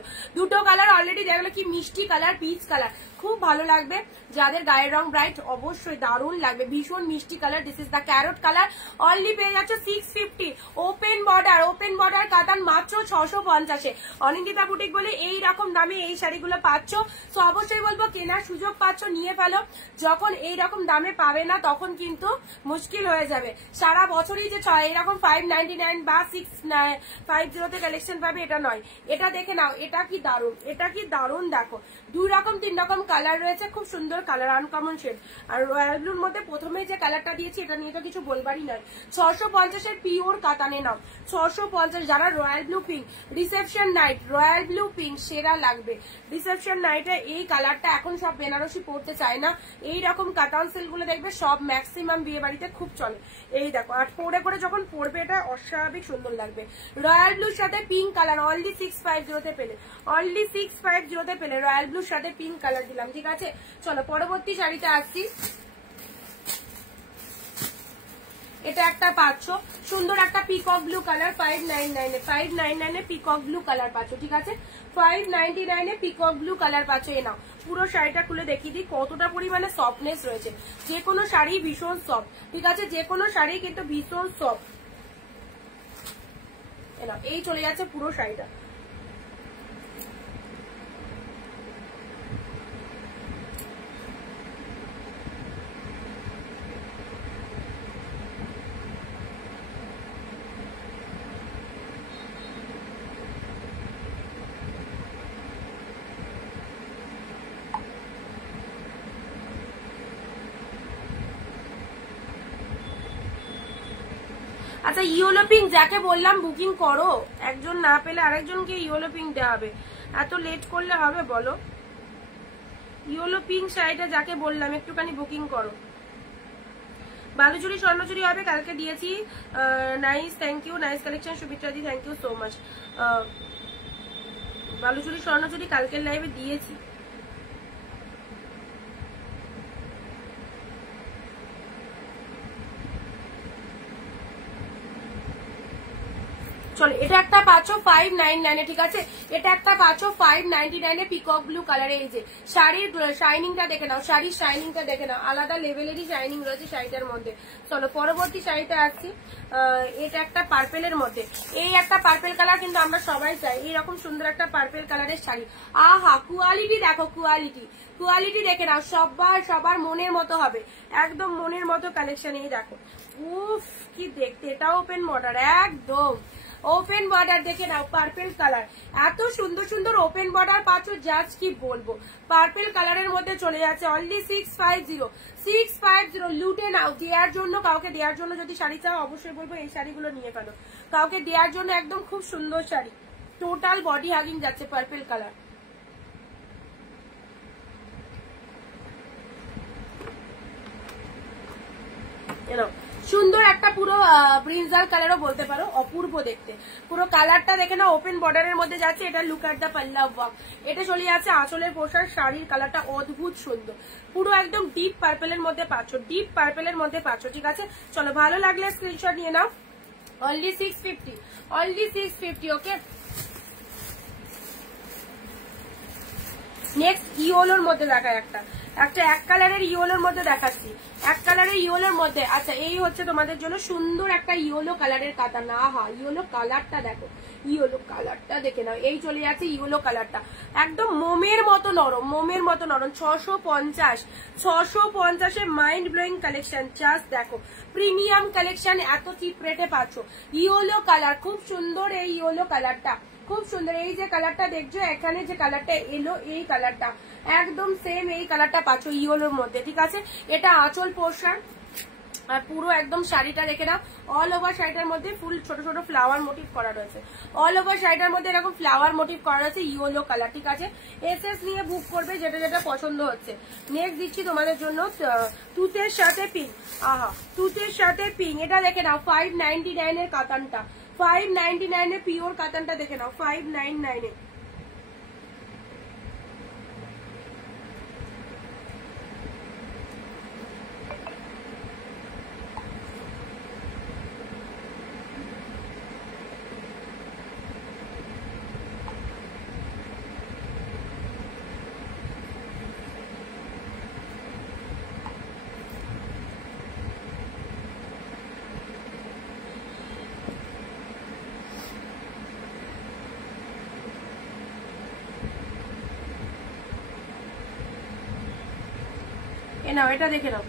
কি মিষ্টি কালার, পিচ কালার, খুব ভালো লাগবে। যাদের গায়ের রং ব্রাইট অবশ্যই দারুণ লাগবে, ভীষণ মিষ্টি colour. This is the carrot colour, only পেয়ে যাচ্ছে 650। ওপেন বর্ডার কাতান মাত্র 650-এ। অনিন্দিতা বুটিক বলে এই রকম দামে এই শাড়িগুলো পাচ্ছ, তো অবশ্যই বলবো কেনার সুযোগ পাচ্ছ, নিয়ে ফেলো। যখন এই রকম দামে পাবে না তখন কিন্তু মুশকিল হয়ে যাবে। সারা বছরই যে এরকম 599 বা 650-তে কালেকশন পাবে এটা নয়। এটা দেখে নাও, এটা কি দারুণ, দেখো 2 রকম 3 রকম কালার রয়েছে, খুব সুন্দর কালার, আনকমন শেড। আর রয়্যাল ব্লুর মধ্যে প্রথমে যে কালারটা দিয়েছি এটা নিয়ে তো কিছু বলবারই নয়। 650-এর পিওর কাতানে নাও, 650। যারা royal blue pink, reception night royal blue pink সেরা লাগবে। রিসেপশন নাইটে এই কালারটা এখন সব বেনারসি পড়তে চায় না, এই রকম কাতান সেলগুলো দেখবে সব ম্যাক্সিমাম বিয়ে বাড়িতে খুব চলে। এই দেখো, আর পরে যখন পরবে এটা অস্বাভাবিক সুন্দর লাগবে। রয়্যাল ব্লুর সাথে পিঙ্ক কালার অনলি 650-তে পেলে, রয়্যাল ব্লুর সাথে পিঙ্ক কালার দিলাম, ঠিক আছে। চলো পরবর্তী শাড়িতে আসছি। এটা একটা পাচ্ছ সুন্দর একটা পিকক ব্লু কালার, 599-এ পিকক ব্লু কালার পাচ্ছ, ঠিক আছে। 599-এ পিকক ব্লু কালার পাচ্ছ। এ নাও পুরো শাড়িটা খুলে দেখিয়ে দিই কতটা পরিমাণে সফটনেস রয়েছে। যে কোনো শাড়ি ভীষণ সফট, ঠিক আছে, যে কোনো শাড়ি কিন্তু ভীষণ সফট। এ নাও, এই চলে যাচ্ছে পুরো শাড়িটা। আচ্ছা ইয়েলো পিঙ্ক যাকে বললাম বুকিং করো, একজন না পেলে আরেকজনকে ইয়েলো পিঙ্ক দেওয়া হবে, এত লেট করলে হবে বলো? ইয়েলো পিঙ্ক শাড়িটা যাকে বললাম একটুখানি বুকিং করো। বালুচুরি স্বর্ণচুরি হবে, কালকে দিয়েছি। Nice, thank you, nice collection সুবিত্রাদি, thank you so much. Baluchari Swarnachari কালকের লাইভে দিয়েছি। চলো এটা একটা পাচ্ছ 599 ঠিক আছে, এটা একটা পাচ্ছ 599 পিকক ব্লু কালারে। এই যে শাড়ির শাইনিংটা দেখে নাও, শাড়ির শাইনিংটা দেখে নাও, আলাদা লেভেলেরই শাইনিং রয়েছে শাড়িটার মধ্যে। চলো পরবর্তী শাড়িটা আসছি, এটা একটা পার্পেলের মধ্যে। এই একটা পার্পেল কালার কিন্তু আমরা সবাই চাই, এইরকম সুন্দর একটা পার্পেল কালারের শাড়ি। আহা কোয়ালিটি দেখো, কোয়ালিটি দেখে নাও, সবার মনের মতো হবে, একদম মনের মতো কালেকশন। এই দেখো উফ কি দেখতে, এটা ওপেন বর্ডার, একদম ওপেন বর্ডার দেখে নাও, পার্পেল কালার, এত সুন্দর সুন্দর ওপেন বর্ডার পাচ্ছ, জাস্ট কি বলবো। পার্পেল কালারের মধ্যে চলে যাচ্ছে অনলি 650 লুটে নাও। দেওয়ার জন্য, কাউকে দেওয়ার জন্য যদি শাড়ি চাও অবশ্যই বলবো এই শাড়িগুলো নিয়ে ফেলো, কাউকে দেওয়ার জন্য একদম খুব সুন্দর শাড়ি, টোটাল বডি হাগিং যাচ্ছে পার্পেল কালার। সুন্দর একটা পুরো ব্রিঞ্জাল কালারও বলতে পারো, অপূর্ব দেখতে, পুরো কালারটা দেখে না, ওপেন বর্ডারের মধ্যে যাচ্ছে। এটা লুক এট দা পাল্লা ওয়ার্ক, এটা চলে যাচ্ছে আঁচলের পোশাক, শাড়ির কালারটা অদ্ভুত সুন্দর, পুরো একদম ডিপ পার্পেলের মধ্যে পাচ্ছ, ডিপ পার্পেলের মধ্যে পাচ্ছ। ঠিক আছে চলো, ভালো লাগলে স্ক্রিনশট নিয়ে নাও। অনলি 650 ওকে। নেক্সট ইয়েলোর মধ্যে দেখা একটা এক কালারের ইয়েলোর মধ্যে দেখাচ্ছি, এক কালারের ইয়েলোর মধ্যে। আচ্ছা এই হচ্ছে তোমাদের জন্য সুন্দর একটা ইয়েলো কালারের কাতান। আহা ইয়েলো কালারটা দেখো, ইয়েলো কালারটা দেখে নাও, এই চলে যাচ্ছে ইয়েলো কালারটা, একদম মোমের মতো নরম, মোমের মতো নরম। 650 মাইন্ড ব্লোয়িং কালেকশন, জাস্ট দেখো প্রিমিয়াম কালেকশন, এত চিপ রেটে পাচ্ছ। ইয়েলো কালার খুব সুন্দর, এই ইয়েলো কালারটা খুব সুন্দর। এই যে কালারটা দেখছো, এখানে যে কালারটা এলো, এই কালারটা একদম সেম এই কালারটা পাচ্ছ ইয়েলোর মধ্যে। ঠিক আছে, এটা আঁচল পোর্শন আর পুরো একদম শাড়িটা রেখে নাও। অল ওভার শাড়িটার মধ্যে ফুল ছোট ছোট ফ্লাওয়ার মোটিভ করা রয়েছে, অল ওভার শাড়িটার মধ্যে এরকম ফ্লাওয়ার মোটিভ করা রয়েছে, ইয়েলো কালার। ঠিক আছে, এসএস নিয়ে বুক করবে যেটা যেটা পছন্দ হচ্ছে। নেক্সট দিচ্ছি তোমাদের জন্য তুতের সাথে পিঙ্ক। আহা তুতের সাথে পিঙ্ক, এটা দেখে নাও 599 এর কাতানটা, 599 এ পিওর কাতানটা দেখে নাও, 599 এ। নাও এটা দেখে নাও,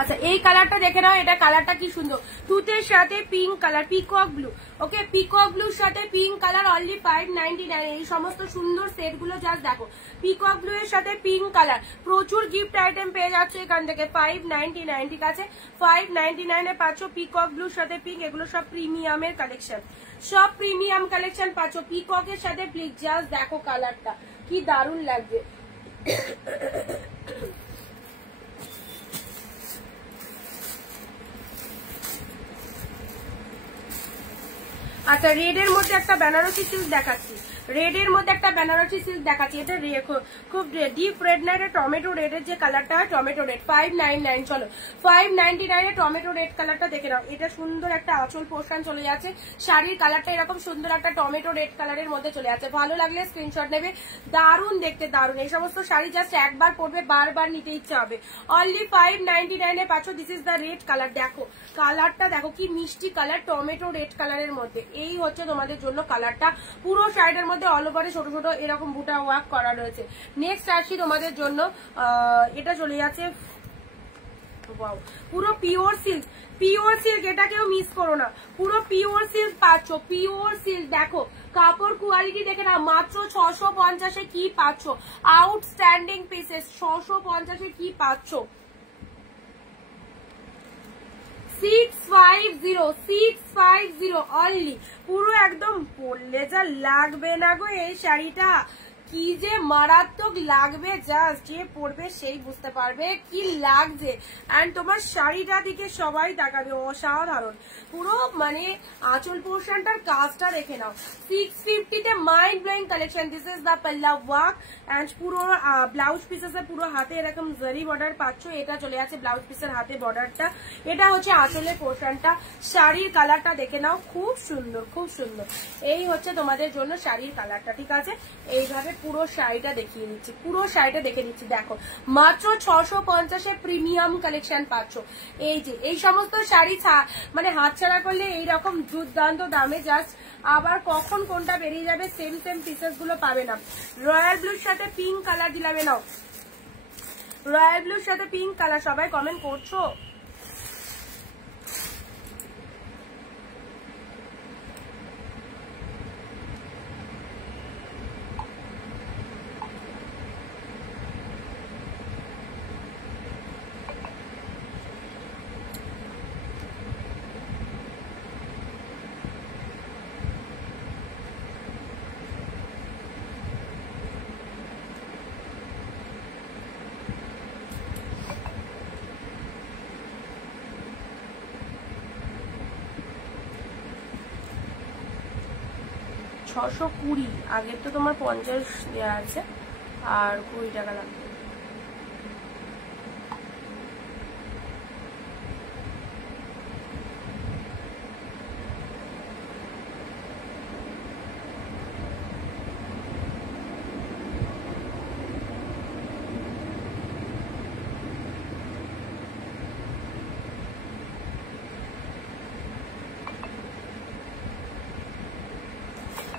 আচ্ছা এই কালারটা দেখে নাও, এটা কালারটা কি সুন্দর, তুতের সাথে পিঙ্ক কালার, পিকক ব্লু। ওকে পিকক ব্লুর সাথে পিঙ্ক কালার, অনলি 599। এই সমস্ত সুন্দর সেট গুলো জাস্ট দেখো, পিকক ব্লু এর সাথে পিঙ্ক কালার, প্রচুর গিফট আইটেম পেয়ে যাচ্ছে এখান থেকে। 599 ঠিক আছে, 599 এ পাচ্ছ পিকক ব্লুর সাথে পিঙ্ক। এগুলো সব প্রিমিয়ামের কালেকশন, সব প্রিমিয়াম কালেকশন পাচ্ছ পিককের সাথে প্লিজ। জাস্ট দেখো কালারটা কি দারুণ লাগছে। আচ্ছা রেড এর মধ্যে একটা বেনারসি সিল্ক দেখাচ্ছি, রেড এর মধ্যে একটা বেনারসি সিল্ক দেখাচ্ছি। এটা খুব ডিপ রেড না, এটা টমেটো রেড এর যে কালারটা হয়, টমেটো রেড। 599 চলো 599 এ টমেটো রেড কালারটা দেখে নাও। এটা সুন্দর একটা আঁচল পোর্শন চলে যাচ্ছে, শাড়ির কালারটা এরকম সুন্দর একটা টমেটো রেড কালারের মধ্যে চলে যাচ্ছে। ভালো লাগলে স্ক্রিনশট নেবে, দারুণ দেখতে দারুণ। এই সমস্ত শাড়ি জাস্ট একবার পরবে বারবার নিতে ইচ্ছা হবে। অনলি 599 এ পাচ্ছ। This is the red colour, দেখো কালারটা দেখো কি মিষ্টি কালার, টমেটো রেড কালারের মধ্যে। এই হচ্ছে তোমাদের জন্য কালারটা, পুরো শাড়িটার মধ্যে অল ওভারে ছোট ছোট এরকম বুটা ওয়ার্ক করা রয়েছে। নেক্সট আসি তোমাদের জন্য, এটা চলে যাচ্ছে পুরো পিওর সিল্ক, পিওর সিল্ক, এটা কেউ মিস করো না, পুরো পিওর সিল্ক পাচ্ছ, পিওর সিল্ক। দেখো কাপড় কোয়ালিটি দেখে না, মাত্র 650 এ কি পাচ্ছ, আউটস্ট্যান্ডিং পিসেস। 650 এ কি পাচ্ছ, 650 অনলি। পুরো একদম বললে যা লাগবে না গো এই শাড়িটা, কি যে মারাত্মক লাগবে, জাস্ট যে পরবে সেই বুঝতে পারবে কি লাগছে। এন্ড তোমার শাড়িটা দিকে সবাই তাকাবে, অসাধারণ। পুরো মানে আঁচল পোর্শনটার কাজটা দেখে নাও। 650 তে mind blowing collection. This is the পাল্লা ওয়ার্ক এন্ড পুরো ব্লাউজ পিসেস পুরো হাতে এরকম জরি বর্ডার পাচ্ছ। এটা চলে আছে ব্লাউজ পিসের হাতে বর্ডারটা। এটা হচ্ছে আঁচলের পোর্শনটা। শাড়ির কালারটা দেখে নাও, খুব সুন্দর, খুব সুন্দর। এই হচ্ছে তোমাদের জন্য শাড়ির কালারটা, ঠিক আছে। এইভাবে পুরো শাড়িটা দেখিয়ে দিচ্ছি, পুরো শাড়িটা দেখে দিচ্ছি। দেখো মাত্র 650-এ প্রিমিয়াম কালেকশন পাচ্ছ। এই যে এই সমস্ত শাড়ি মানে হাতছাড়া করলে এইরকম দুর্দান্ত দামে জাস্ট আবার কখন কোনটা বেরিয়ে যাবে, সেম সেম পিসেস গুলো পাবে না। রয়্যাল ব্লুর সাথে পিঙ্ক কালার দিলাবে নাও, রয়্যাল ব্লুর সাথে পিঙ্ক কালার। সবাই কমেন্ট করছো। ছশো 20, আগের তো তোমার 50 দেওয়া আছে আর 20 টাকা লাগবে।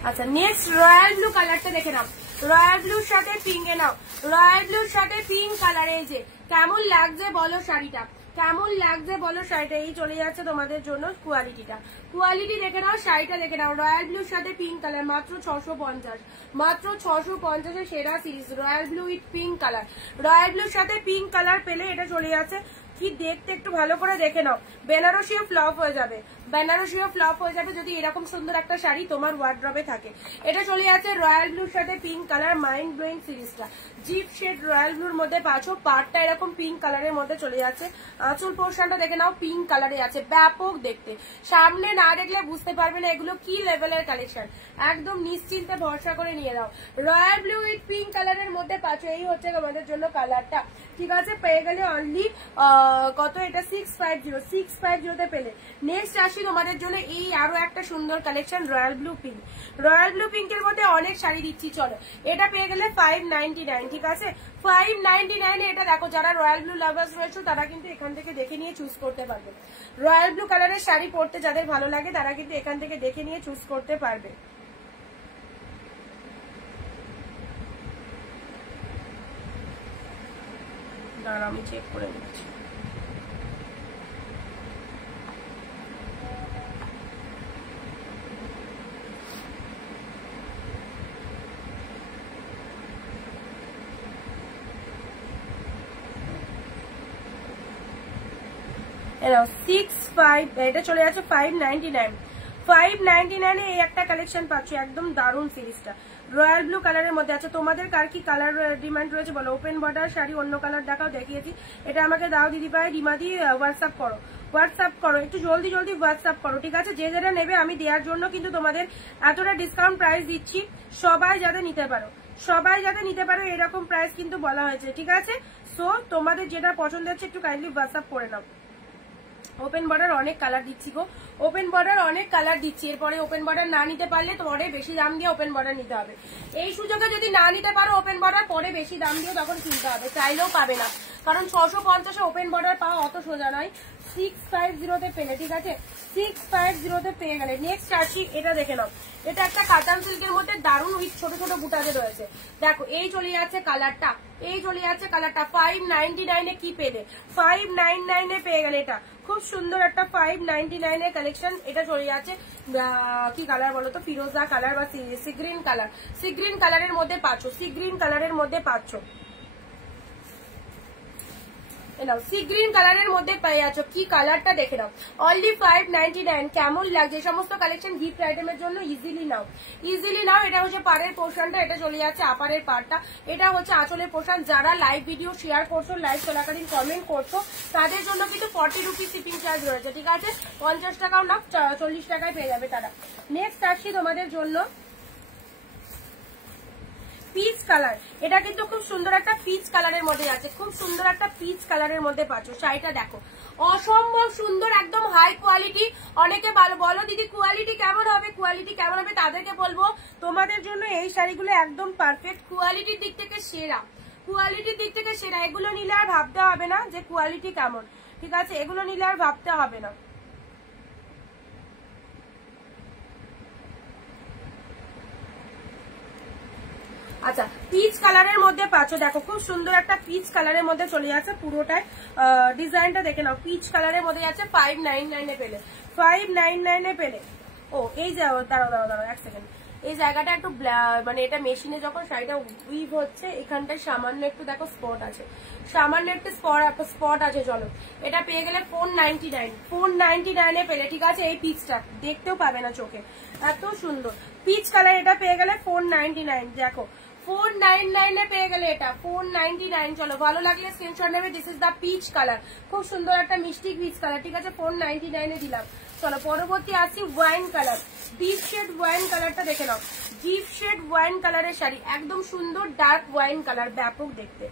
আচ্ছা নেক্সট রয়্যাল ব্লু কালারটা দেখে নাও, রয়্যাল ব্লুর সাথে পিঙ্ক এ নাও, রয়্যাল ব্লুর সাথে পিঙ্ক কালার। এই যে কেমন লাগছে বলো শাড়িটা, কেমন লাগছে বলো শাড়িটা। এই চলে যাচ্ছে তোমাদের জন্য কোয়ালিটিটা, কোয়ালিটি দেখে নাও, শাড়িটা দেখে নাও। রয়্যাল ব্লুর সাথে পিঙ্ক কালার, মাত্র 650, মাত্র 650 এর সেরা series royal blue with pink colour. Royal ব্লুর সাথে পিঙ্ক কালার পেলে এটা চলে যাচ্ছে কি দেখতে একটু ভালো করে দেখে নাও। বেনারসিও ফ্লপ হয়ে যাবে, বেনারসিও ফ্লপ হয়ে যাবে যদি এরকম সুন্দর একটা শাড়ি তোমার ওয়ার্ড্রবে থাকে। এটা চলে যাচ্ছে রয়্যাল ব্লুর সাথে পিঙ্ক কালার, মাইন্ড ব্লোয়িং সিরিজটা। জিপ শেড রয়্যাল ব্লুর মধ্যে পাচ্ছ, পার্টটা এরকম পিঙ্ক কালারের মধ্যে চলে যাচ্ছে। আঁচল পোর্শনটা দেখে নাও, পিঙ্ক কালারে আছে, ব্যাপক দেখতে। সামনে না দেখলে বুঝতে পারবে না এগুলো কি লেভেলের কালেকশন। একদম নিশ্চিন্তে ভরসা করে নিয়ে নাও। রয়্যাল ব্লু উইথ পিঙ্ক কালারের মধ্যে পাচ্ছ। এই হচ্ছে তোমাদের জন্য কালারটা, ঠিক আছে। পেয়ে গেলে অনলি কত, এটা 650 পেলে। নেক্সট আসি তোমাদের জন্য এই আরো একটা সুন্দর collection royal blue pink. Royal blue পিঙ্কের মধ্যে অনেক শাড়ি দিচ্ছি, চলো। এটা পেয়ে গেলে 599, ঠিক আছে। 599 এটা দেখো, যারা রয়্যাল ব্লু লাভার্স রয়েছে তারা কিন্তু এখান থেকে দেখে নিয়ে চুজ করতে পারবে। রয়্যাল ব্লু কালারের শাড়ি পরতে যাদের ভালো লাগে তারা কিন্তু এখান থেকে দেখে নিয়ে চুজ করতে পারবে। দাঁড়া আমি চেক করে নিচ্ছি। এটা চলে যাচ্ছে 599। 599 এই একটা কালেকশন পাচ্ছ, একদম দারুণ সিরিজটা। রয়্যাল ব্লু কালারের মধ্যে আছে। তোমাদের কার কি কালার ডিমান্ড রয়েছে বলো। ওপেন বর্ডার শাড়ি, অন্য কালার দেখাও, দেখিয়েছি। এটা আমাকে দাও দিদি ভাই, রিমাদি হোয়াটসঅ্যাপ করো, হোয়াটসঅ্যাপ করো, একটু জলদি জলদি হোয়াটসঅ্যাপ করো, ঠিক আছে। যে যেটা নেবে আমি দেওয়ার জন্য কিন্তু তোমাদের এতটা ডিসকাউন্ট প্রাইস দিচ্ছি, সবাই যাতে নিতে পারো, সবাই যাতে নিতে পারো এরকম প্রাইস কিন্তু বলা হয়েছে, ঠিক আছে। সো তোমাদের যেটা পছন্দ হচ্ছে একটু কাইন্ডলি হোয়াটসঅ্যাপ করে নাও। ওপেন বর্ডার অনেক কালার দিচ্ছি গো, ওপেন বর্ডার অনেক কালার দিচ্ছি। এরপরে ওপেন বর্ডার না নিতে পারলে পরে বেশি দাম দিয়ে ওপেন বর্ডার নিতে হবে। এই সুযোগে যদি না নিতে পারো ওপেন বর্ডার, পরে বেশি দাম দিয়ে তখন কিনতে হবে, চাইলেও পাবে না। কারণ 650-এ ওপেন বর্ডার পাওয়া অত সোজা নয়। 650-তে পেলে, ঠিক আছে। 650-তে পেয়ে গেলে। নেক্সট আসি, এটা দেখে নাও। এটা একটা কাতান সিল্কের মধ্যে দারুণ উইথ ছোট ছোট বুটাতে রয়েছে। দেখো এই চলে যাচ্ছে কালারটা, এই চলে যাচ্ছে কালারটা। 599-এ কি পেলে, 599-এ পেয়ে গেলে। এটা খুব সুন্দর একটা 599-এর কালেকশন। এটা চলে যাচ্ছে কি কালার বলো তো, ফিরোজা কালার বা sea green colour. Sea green কালারের মধ্যে পাচ্ছ, সি গ্রিন কালারের মধ্যে পাচ্ছ। নাও সি গ্রিন কালারের মধ্যে পেয়ে যাচ্ছ, কি কালারটা দেখে নাও, অনলি 599। কেমন লাগছে? সমস্ত কালেকশন গিফট আইটেমের জন্য ইজিলি নাও, ইজিলি নাও। এটা হচ্ছে পাড়ের পোর্শনটা, এটা চলে যাচ্ছে আপারের পার্টটা, এটা হচ্ছে আঁচলের পোর্শন। যারা লাইভ ভিডিও শেয়ার করছো, লাইভ চলাকালীন কমেন্ট করছো, তাদের জন্য কিন্তু 40 রুপিস শিপিং চার্জ রয়েছে, ঠিক আছে? 50 টাকাও না, 40 টাকায় পেয়ে যাবে তারা। নেক্সট আসছি তোমাদের জন্য পিচ কালার। এটা কিন্তু খুব সুন্দর একটা পিচ কালারের মধ্যে আছে, খুব সুন্দর একটা পিচ কালারের মধ্যে পাচ্ছ। শাড়িটা দেখো অসম্ভব সুন্দর, একদম হাই কোয়ালিটি। অনেকে বলো দিদি কোয়ালিটি কেমন হবে, কোয়ালিটি কেমন হবে? তাদেরকে বলবো তোমাদের জন্য এই শাড়িগুলো একদম পারফেক্ট, কোয়ালিটির দিক থেকে সেরা, কোয়ালিটির দিক থেকে সেরা। এগুলো নিলে আর ভাবতে হবে না যে কোয়ালিটি কেমন, ঠিক আছে? এগুলো নিলে আর ভাবতে হবে না। আচ্ছা পিচ কালারের মধ্যে পাচ্ছ, দেখো খুব সুন্দর একটা পিচ কালারের মধ্যে চলে যাচ্ছে পুরোটাই। ডিজাইনটা দেখে নাও, পিচ কালারের মধ্যে যাচ্ছে 599 এ পেলে, 599 এ পেলে। ও এই যে দাঁড়াও এক সেকেন্ড, এই জায়গাটা একটু মানে এটা মেশিনে যখন শাড়িটা উইভ হচ্ছে, এখানটায় সামান্য একটু দেখো স্পট আছে, সামান্য একটু স্পট আছে। চলো এটা পেয়ে গেলে 499 এ পেলে, ঠিক আছে? এই পিচটা দেখতেও পাবে না চোখে, এত সুন্দর পিচ কালার। এটা পেয়ে গেলে 499, দেখো 499 এ পেয়ে গেলে এটা 499। চলো ভালো লাগলে স্ক্রিনশট নেবে। This is the peach colour, খুব সুন্দর একটা মিষ্টি পিচ কালার, ঠিক আছে? 499 এ দিলাম। চলো পরবর্তী আসছি wine colour, deep shade wine কালারটা দেখে নাও, ডিপ শেড ওয়াইন কালারের শাড়ি, একদম সুন্দর ডার্ক ওয়াইন কালার, ব্যাপক দেখতে,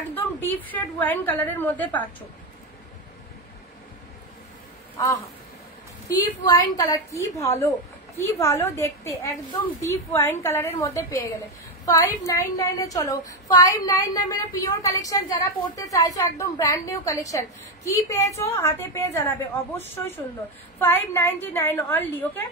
একদম ডিপ শেড ওয়াইন কালারের মধ্যে পাচ্ছ। আহা ডিপ ওয়াইন কালার, কি ভালো, কি ভালো দেখতে, একদম ডিপ ওয়াইন কালারের মধ্যে পেয়ে গেলে 599 এ। চলো 599 এর পিওর কালেকশন যারা পড়তে চাইছো, একদম ব্র্যান্ড নিউ কালেকশন, কি পেয়েছো হাতে পেয়ে জানাবে, অবশ্যই সুন্দর। 599 অনলি, ওকে?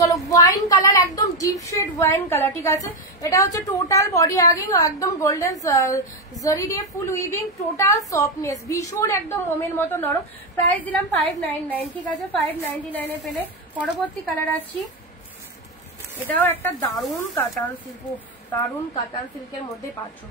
চলো ওয়াইন কালার, একদম ডিপ শেড ওয়াইন কালার, ঠিক আছে? এটা হচ্ছে টোটাল বডি হাগিং, একদম গোল্ডেন জরি দিয়ে ফুল উইভিং, টোটাল সফটনেস, ভীষণ একদম মোমের মতো নরম। প্রাইস দিলাম 599, ঠিক আছে? 599 এ পেলে। পরবর্তী কালার আসছি, এটাও একটা দারুণ কাতান সিল্ক, দারুণ কাতান সিল্কের মধ্যে পাচ্ছ।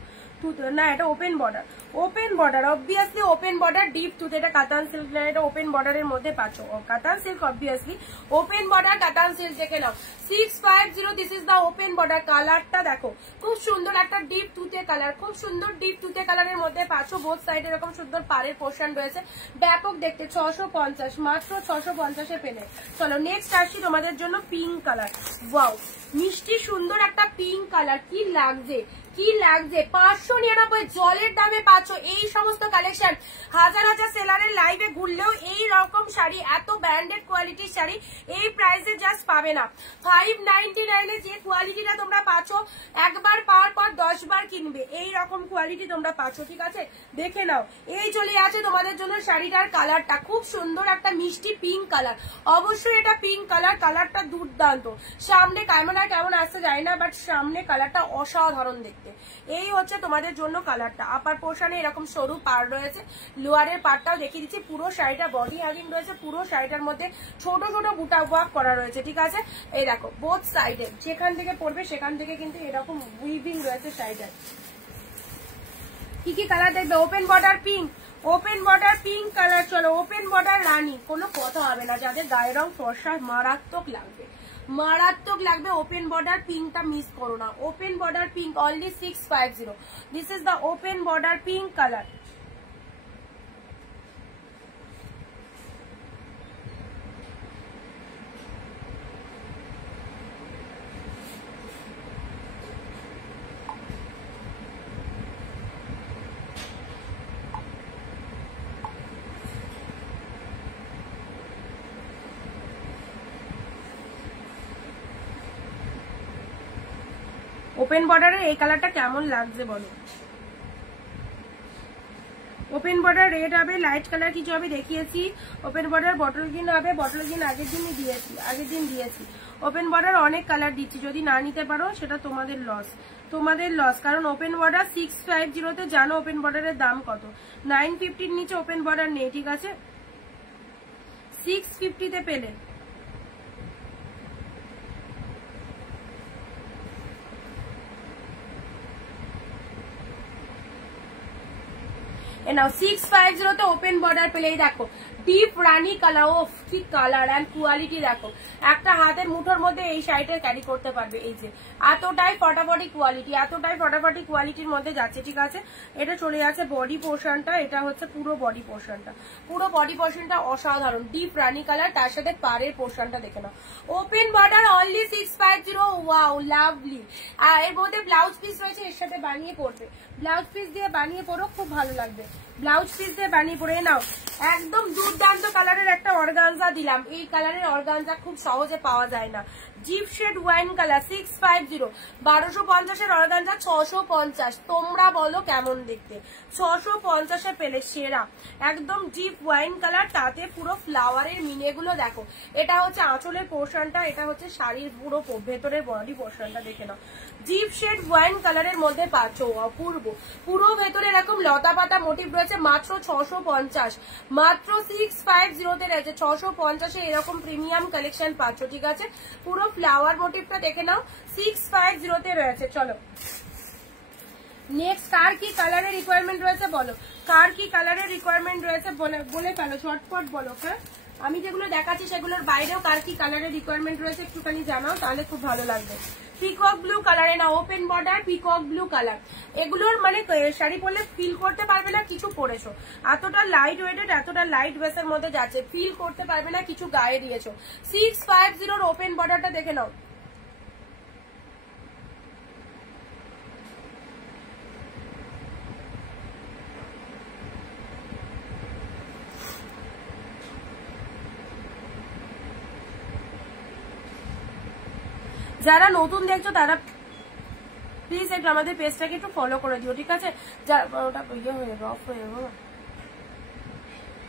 না এটা open border, open border, obviously open border, deep tooth. এটা কাতান সিল্ক না, এটা ওপেন বর্ডারের মধ্যে পাচ্ছ। Katan silk obviously open border, Katan silk দেখে নাও 650। This is the open border. কালারটা দেখো খুব সুন্দর একটা ডিপ টুথে কালার, খুব সুন্দর ডিপ টুথে কালারের মধ্যে পাচ্ছ। বোথ সাইড এরকম সুন্দর পাড়ের পোর্শন রয়েছে, ব্যাপক দেখতে। 650, মাত্র 650 এ পেলে। চলো নেক্সট আসছি তোমাদের জন্য পিঙ্ক কালার। ওয়াও মিষ্টি সুন্দর একটা পিঙ্ক কালার, কি লাগছে, কি লাগছে। 599 জলের দামে পাচ্ছ এই সমস্ত কালেকশন। হাজার হাজার সেলারের লাইভে ঘুরলেও এই রকম শাড়ি, এত ব্র্যান্ডেড কোয়ালিটির শাড়ি এই প্রাইসে জাস্ট পাবে না। 599 এ যে কোয়ালিটিটা তোমরা পাচ্ছ, একবার পাওয়ার পর 10 বার কিনবে, এই রকম কোয়ালিটি তোমরা পাচ্ছ, ঠিক আছে? দেখে নাও। এই চলে আছে তোমাদের জন্য শাড়িটার কালারটা, খুব সুন্দর একটা মিষ্টি পিঙ্ক কালার। অবশ্যই এটা পিঙ্ক কালার, কালারটা দুর্দান্ত। সামনে ক্যামেরা কেমন আসতে যায় না, বাট সামনে কালারটা অসাধারণ দেখতে। এই হচ্ছে তোমাদের জন্য কালারটা। আপার পোর্শনে এরকম সরু পাড় রয়েছে, লোয়ারের পাড়টাও দেখিয়ে দিচ্ছি। পুরো শাড়িটা বডি হাগিং রয়েছে, পুরো শাড়িটার মধ্যে ছোট ছোট বুটা ওয়ার্ক করা রয়েছে, ঠিক আছে? এই দেখো বোথ সাইডে যেখান থেকে পড়বে সেখান থেকে কিন্তু এরকম উইভিং রয়েছে শাড়িটার। কি কি কালার দেখবে? Open border pink, open border pink colour. চলো ওপেন বর্ডার রানী, কোনো কথা হবে না। যাদের গায়ের রং ফর্সা, মারাত্মক লাগবে, মারাত্মক লাগবে। ওপেন বর্ডার পিঙ্কটা মিস করো না। Open border pink only 650। This is the open border pink colour. Open বর্ডারের এই কালারটা কেমন লাগছে বলো। ওপেন বর্ডার রেড হবে, লাইট কালার কিছু হবে দেখিয়েছি। ওপেন বর্ডার বটল গ্রিন হবে, বটল গ্রিন আগের দিন দিয়েছি। ওপেন বর্ডার অনেক কালার দিচ্ছি, যদি না নিতে পারো সেটা তোমাদের লস, কারণ ওপেন বর্ডার 650 জানো ওপেন বর্ডারের দাম কত। 950 নিচে ওপেন বর্ডার নেই, ঠিক আছে, 650 পেলে। নাও 650 ওপেন বর্ডার পেলেই দেখো ডিপ রানী কালার। ও কি কালার এন্ড কোয়ালিটি দেখো, একটা হাতের মুঠোর মধ্যে এই শাড়িটার ক্যারি করতে পারবে। এই যে এতটাই ফটাফটি কোয়ালিটির মধ্যে যাচ্ছে, ঠিক আছে। এটা চলে যাচ্ছে বডি পোর্শনটা, এটা হচ্ছে পুরো বডি পোর্শনটা অসাধারণ ডিপ রানী কালার, তার সাথে পাড়ের পোর্শনটা দেখে নাও। Open border only 650। Wow lovely. এর মধ্যে ব্লাউজ পিস রয়েছে, এর সাথে বানিয়ে পড়বে, ব্লাউজ পিস দিয়ে বানিয়ে পড়ো, খুব ভালো লাগবে। ব্লাউজ পিস দিয়ে বানিয়ে পরে নাও। একদম দুর্দান্ত কালারের একটা অর্গানজা দিলাম, এই কালারের অর্গানজা খুব সহজে পাওয়া যায় না। Deep shade wine colour 650, 1250 organza 650। তোমরা বলো কেমন দেখতে, 650 পেলে সেরা। একদম জিপ ওয়াইন কালার, তাতে পুরো ফ্লাওয়ারের মিনেগুলো দেখো। এটা হচ্ছে আঁচলের পোর্শনটা, এটা হচ্ছে শাড়ির পুরো ভেতরের বডি পোর্শনটা দেখে নাও। জিপ শেড ওয়াইন কালারের মধ্যে পাচ্ছ অপূর্ব, পুরো ভেতরে এরকম লতা পাতা মোটিভ রয়েছে, মাত্র 650, মাত্র 650 রয়েছে। 650 এরকম প্রিমিয়াম কালেকশন পাচ্ছ, ঠিক আছে। পুরো ফ্লাওয়ার মোটিভটা দেখে নাও, 650 রয়েছে। চলো নেক্সট, কার কি কালারের রিকোয়ারমেন্ট রয়েছে বলো, কার কি কালারের রিকোয়ারমেন্ট রয়েছে বলে ফেলো, ঝটপট বলো। হ্যাঁ, আমি যেগুলো দেখাচ্ছি সেগুলোর বাইরেও কার কি কালারের রিকোয়ারমেন্ট রয়েছে একটুখানি জানাও, তাহলে খুব ভালো লাগবে। পিকক ব্লু কালারে না, open border peacock blue colour, এগুলোর মানে শাড়ি পরলে ফিল করতে পারবে না কিছু পরেছো, এতটা লাইট ওয়েটেড, এতটা লাইট বেসের মধ্যে যাচ্ছে, ফিল করতে পারবে না কিছু গায়ে দিয়েছো। 650 ওপেন বর্ডারটা দেখে নাও। যারা নতুন দেখছো তারা প্লিজ একটু আমাদের পেজটাকে একটু ফলো করে দিও, ঠিক আছে।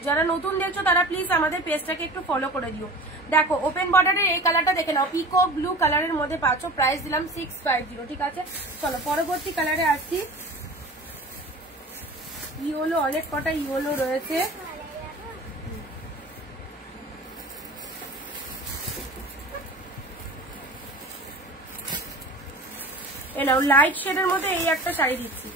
যারা নতুন দেখছো তারা প্লিজ আমাদের পেজটাকে একটু ফলো করে দিও। দেখো ওপেন বর্ডারের এই কালারটা দেখে নাও, পিকক ব্লু কালারের মধ্যে পাচ্ছ, প্রাইস দিলাম 650, ঠিক আছে। চলো পরবর্তী কালারে আসছি। ইয়েলো, অনেক কটা ইয়েলো রয়েছে। নাও লাইট শেডের মধ্যে এই একটা শাড়ি দিচ্ছি,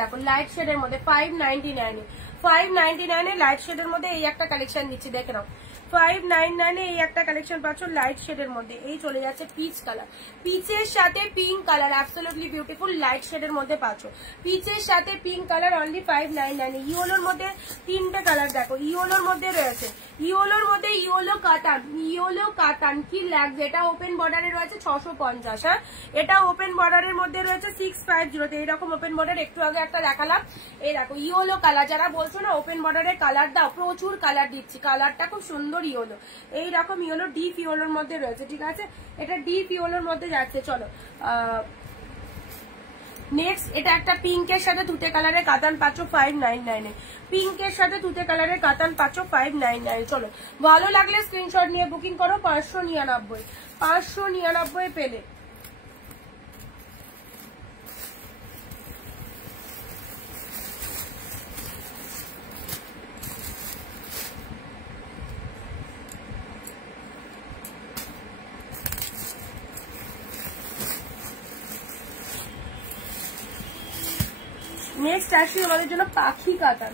দেখো লাইট শেডের মধ্যে 599 লাইট শেডের মধ্যে এই একটা কালেকশন দিচ্ছি, দেখে নাও। 599 এই একটা কালেকশন পাচ্ছ লাইট শেডের মধ্যে। এই চলে যাচ্ছে পিচ কালার, পিচের সাথে pink colour, absolutely beautiful light শেডের মধ্যে পাচ্ছ, পিচের সাথে পিঙ্ক কালার অনলি 599। ইয়েলোর মধ্যে তিনটে কালার দেখো, ইয়েলোর মধ্যে রয়েছে, ইয়েলোর মধ্যে ইয়েলো কাতান কি লাগছে। এটা ওপেন বর্ডারে রয়েছে 650, হ্যাঁ এটা ওপেন বর্ডারের মধ্যে রয়েছে 650। এইরকম ওপেন বর্ডার একটু আগে একটা দেখালাম, এই দেখো ইয়েলো কালার। যারা বলছো না ওপেন বর্ডারের কালার দাও, প্রচুর কালার দিচ্ছি, কালারটা খুব সুন্দর ইয়েলো, এইরকম ইয়েলো ডিপ ইয়েলোর মধ্যে রয়েছে, ঠিক আছে। এটা ডিপ ইয়েলোর মধ্যে যাচ্ছে। চলো নেক্সট, এটা একটা পিঙ্কের সাথে তুতে কালারের কাতান পাচ্ছ 599, পিঙ্কের সাথে তুতে কালারের কাতান পাচ্ছ 599। চলো ভালো লাগলে স্ক্রিনশট নিয়ে বুকিং করো। 599 পেলে। নেক্সট আসি তোমাদের জন্য পাখি কাতান,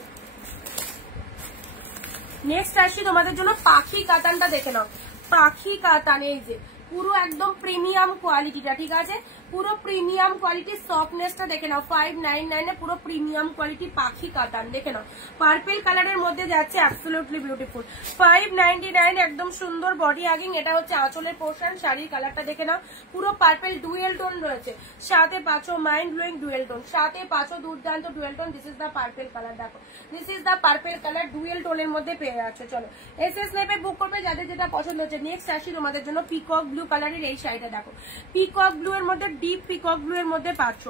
পাখি কাতানটা দেখে নাও। পাখি কাতান এই যে পুরো একদম প্রিমিয়াম কোয়ালিটিটা, ঠিক আছে, পুরো প্রিমিয়াম কোয়ালিটির সফটনেসটা দেখে নাও। 599 পুরো প্রিমিয়াম কোয়ালিটি পাখি কাতান দেখে নাও, পার্পল কালারের মধ্যে যাচ্ছে, অ্যাবসলিউটলি বিউটিফুল। 599 একদম সুন্দর বডি হাগিং। এটা হচ্ছে আঁচলের পোর্শন, শাড়ির কালারটা দেখে নাও, পুরো পার্পল ডুয়েল টোন রয়েছে, সাথে পাচ্ছ মাইন্ড ব্লোয়িং ডুয়েল টোন, সাথে পাচ্ছ দুর্দান্ত dual tone. This is the purple colour, দেখো this is the purple colour, dual টোনের মধ্যে পেয়ে যাচ্ছে। চলো এসএস নেবে বুক করবে যাদের যেটা পছন্দ হচ্ছে। নেক্সট আসি তোমাদের জন্য পিকক ব্লু ব্লু কালারের এই শাড়িটা দেখো, পিকক ব্লু এর মধ্যে, ডিপ পিকক ব্লু এর মধ্যে পাচ্ছ,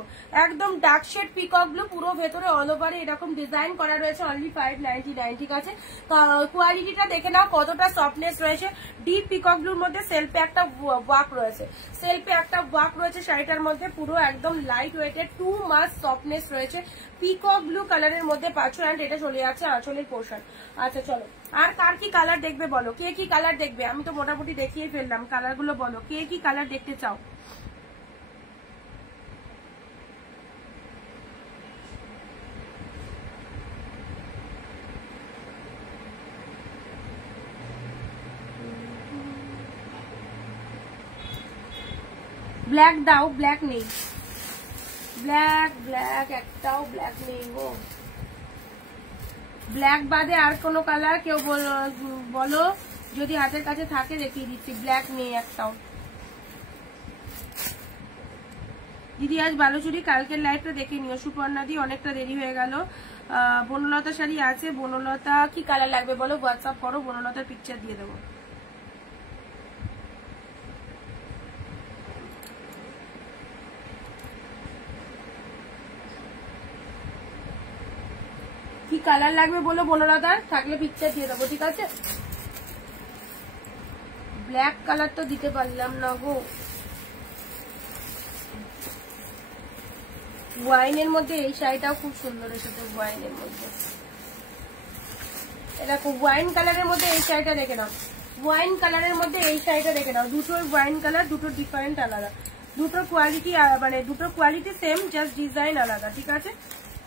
একদম ডার্ক শেড পিকক ব্লু, পুরো ভেতরে অল ওভারে এরকম ডিজাইন করা রয়েছে, অনলি 599, ঠিক আছে। কোয়ালিটিটা দেখে নাও কতটা সফটনেস রয়েছে। ডিপ পিকক ব্লুর মধ্যে সেলফে একটা ওয়ার্ক রয়েছে, সেলফে একটা ওয়ার্ক রয়েছে শাড়িটার মধ্যে, পুরো একদম লাইট ওয়েটেড, টু মাস সফটনেস রয়েছে, পিকক ব্লু কালারের মধ্যে পাচ্ছ। অ্যান্ড এটা চলে যাচ্ছে আঁচলের পোর্শন। আচ্ছা চলো, আর কার কি কালার দেখবে বলো, কে কি কালার দেখবে? আমি তো মোটামুটি দেখিয়ে ফেললাম, কালার গুলো বলো, কে কি কালার দেখতে চাও? ব্ল্যাক দাও, ব্ল্যাক নেই, ব্ল্যাক ব্ল্যাক একটাও ব্ল্যাক নেই গো। ব্ল্যাক বাদে আর কোনো কালার কেউ বলো, যদি হাতের কাছে থাকে দেখিয়ে দিচ্ছি। ব্ল্যাক নেই একটাও। দিদি আজ বালুচুরি, কালকের লাইভটা দেখে নিও। সুপর্ণা দি, অনেকটা দেরি হয়ে গেল। বনলতা শাড়ি আছে, বনলতা কি কালার লাগবে বলো, হোয়াটসঅ্যাপ করো, বনলতার পিকচার দিয়ে দেবো। কি কালার লাগবে বলো বনলতার, থাকলে পিকচার দিয়ে দেবো, ঠিক আছে। ব্ল্যাক কালার তো দিতে পারলাম না গো। ওয়াইনের মধ্যে এই শাড়িটাও খুব সুন্দর এসেছে, ওয়াইনের মধ্যে এরকম ওয়াইন কালারের মধ্যে এই শাড়িটা দেখে নাও, ওয়াইন কালারের মধ্যে এই শাড়িটা দেখে নাও। দুটোর ওয়াইন কালার, দুটো ডিফারেন্ট আলাদা, দুটোর কোয়ালিটি মানে দুটোর কোয়ালিটি সেম, জাস্ট ডিজাইন আলাদা, ঠিক আছে।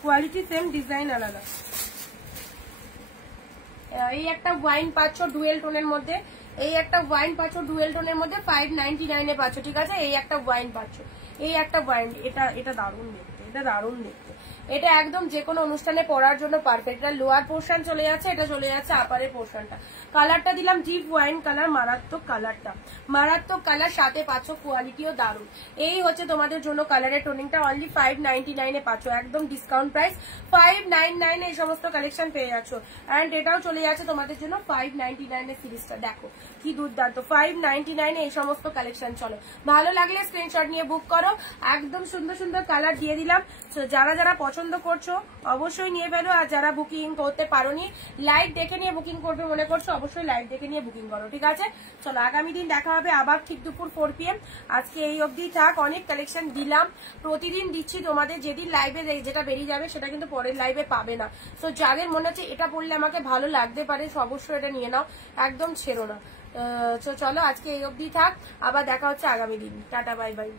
কোয়ালিটি সেম, ডিজাইন আলাদা। এই একটা ওয়াইন পাচ্ছ ডুয়েল টোনের মধ্যে, এই একটা ওয়াইন পাচ্ছ ডুয়েল টোনের মধ্যে 599 পাচ্ছ, ঠিক আছে। এই একটা ওয়াইন পাচ্ছ, এই একটা ওয়াইন, এটা দারুণ দেখতে, এটা দারুণ দেখতে, এটা একদম যে কোনো অনুষ্ঠানে পরার জন্য পারফেক্ট। এটা লোয়ার পোর্শন চলে যাচ্ছে, এটা চলে যাচ্ছে আপারের পোর্শনটা। কালারটা দিলাম ডিপ ওয়াইন কালার, মারাত্মক কালারটা, মারাত্মক কালার, সাথে পাচ্ছ কোয়ালিটিও দারুণ। এই হচ্ছে তোমাদের জন্য কালারের টোনিংটা, অনলি 599 পাচ্ছ, একদম ডিসকাউন্ট প্রাইস 599 এই সমস্ত কালেকশন পেয়ে যাচ্ছ। অ্যান্ড এটাও চলে যাচ্ছে তোমাদের জন্য 599 সিরিজটা, দেখো কি দুর্দান্ত, 599 এই সমস্ত কালেকশন। চলো, ভালো লাগলে স্ক্রিনশট নিয়ে বুক করো, একদম সুন্দর সুন্দর কালার দিয়ে দিলাম। যারা যারা পছন্দ করছো অবশ্যই নিয়ে ফেলো, আর যারা বুকিং করতে পারোনি, লাইভ দেখে নিয়ে বুকিং করবে মনে করছো, অবশ্যই লাইভ দেখে নিয়ে বুকিং করো, ঠিক আছে। চলো, আগামী দিন দেখা হবে আবার ঠিক দুপুর 4 PM। আজকে এই অবধি থাক, অনেক কালেকশন দিলাম, প্রতিদিন দিচ্ছি তোমাদের। যেদিন লাইভে যেটা বেরিয়ে যাবে সেটা কিন্তু পরের লাইভে পাবে না। তো যাদের মনে হচ্ছে এটা পড়লে আমাকে ভালো লাগতে পারে, অবশ্যই এটা নিয়ে নাও, একদম ছেড়ো না। চলো, আজকে এই অবধি থাক, আবার দেখা হচ্ছে আগামী দিন। Tata, bye bye.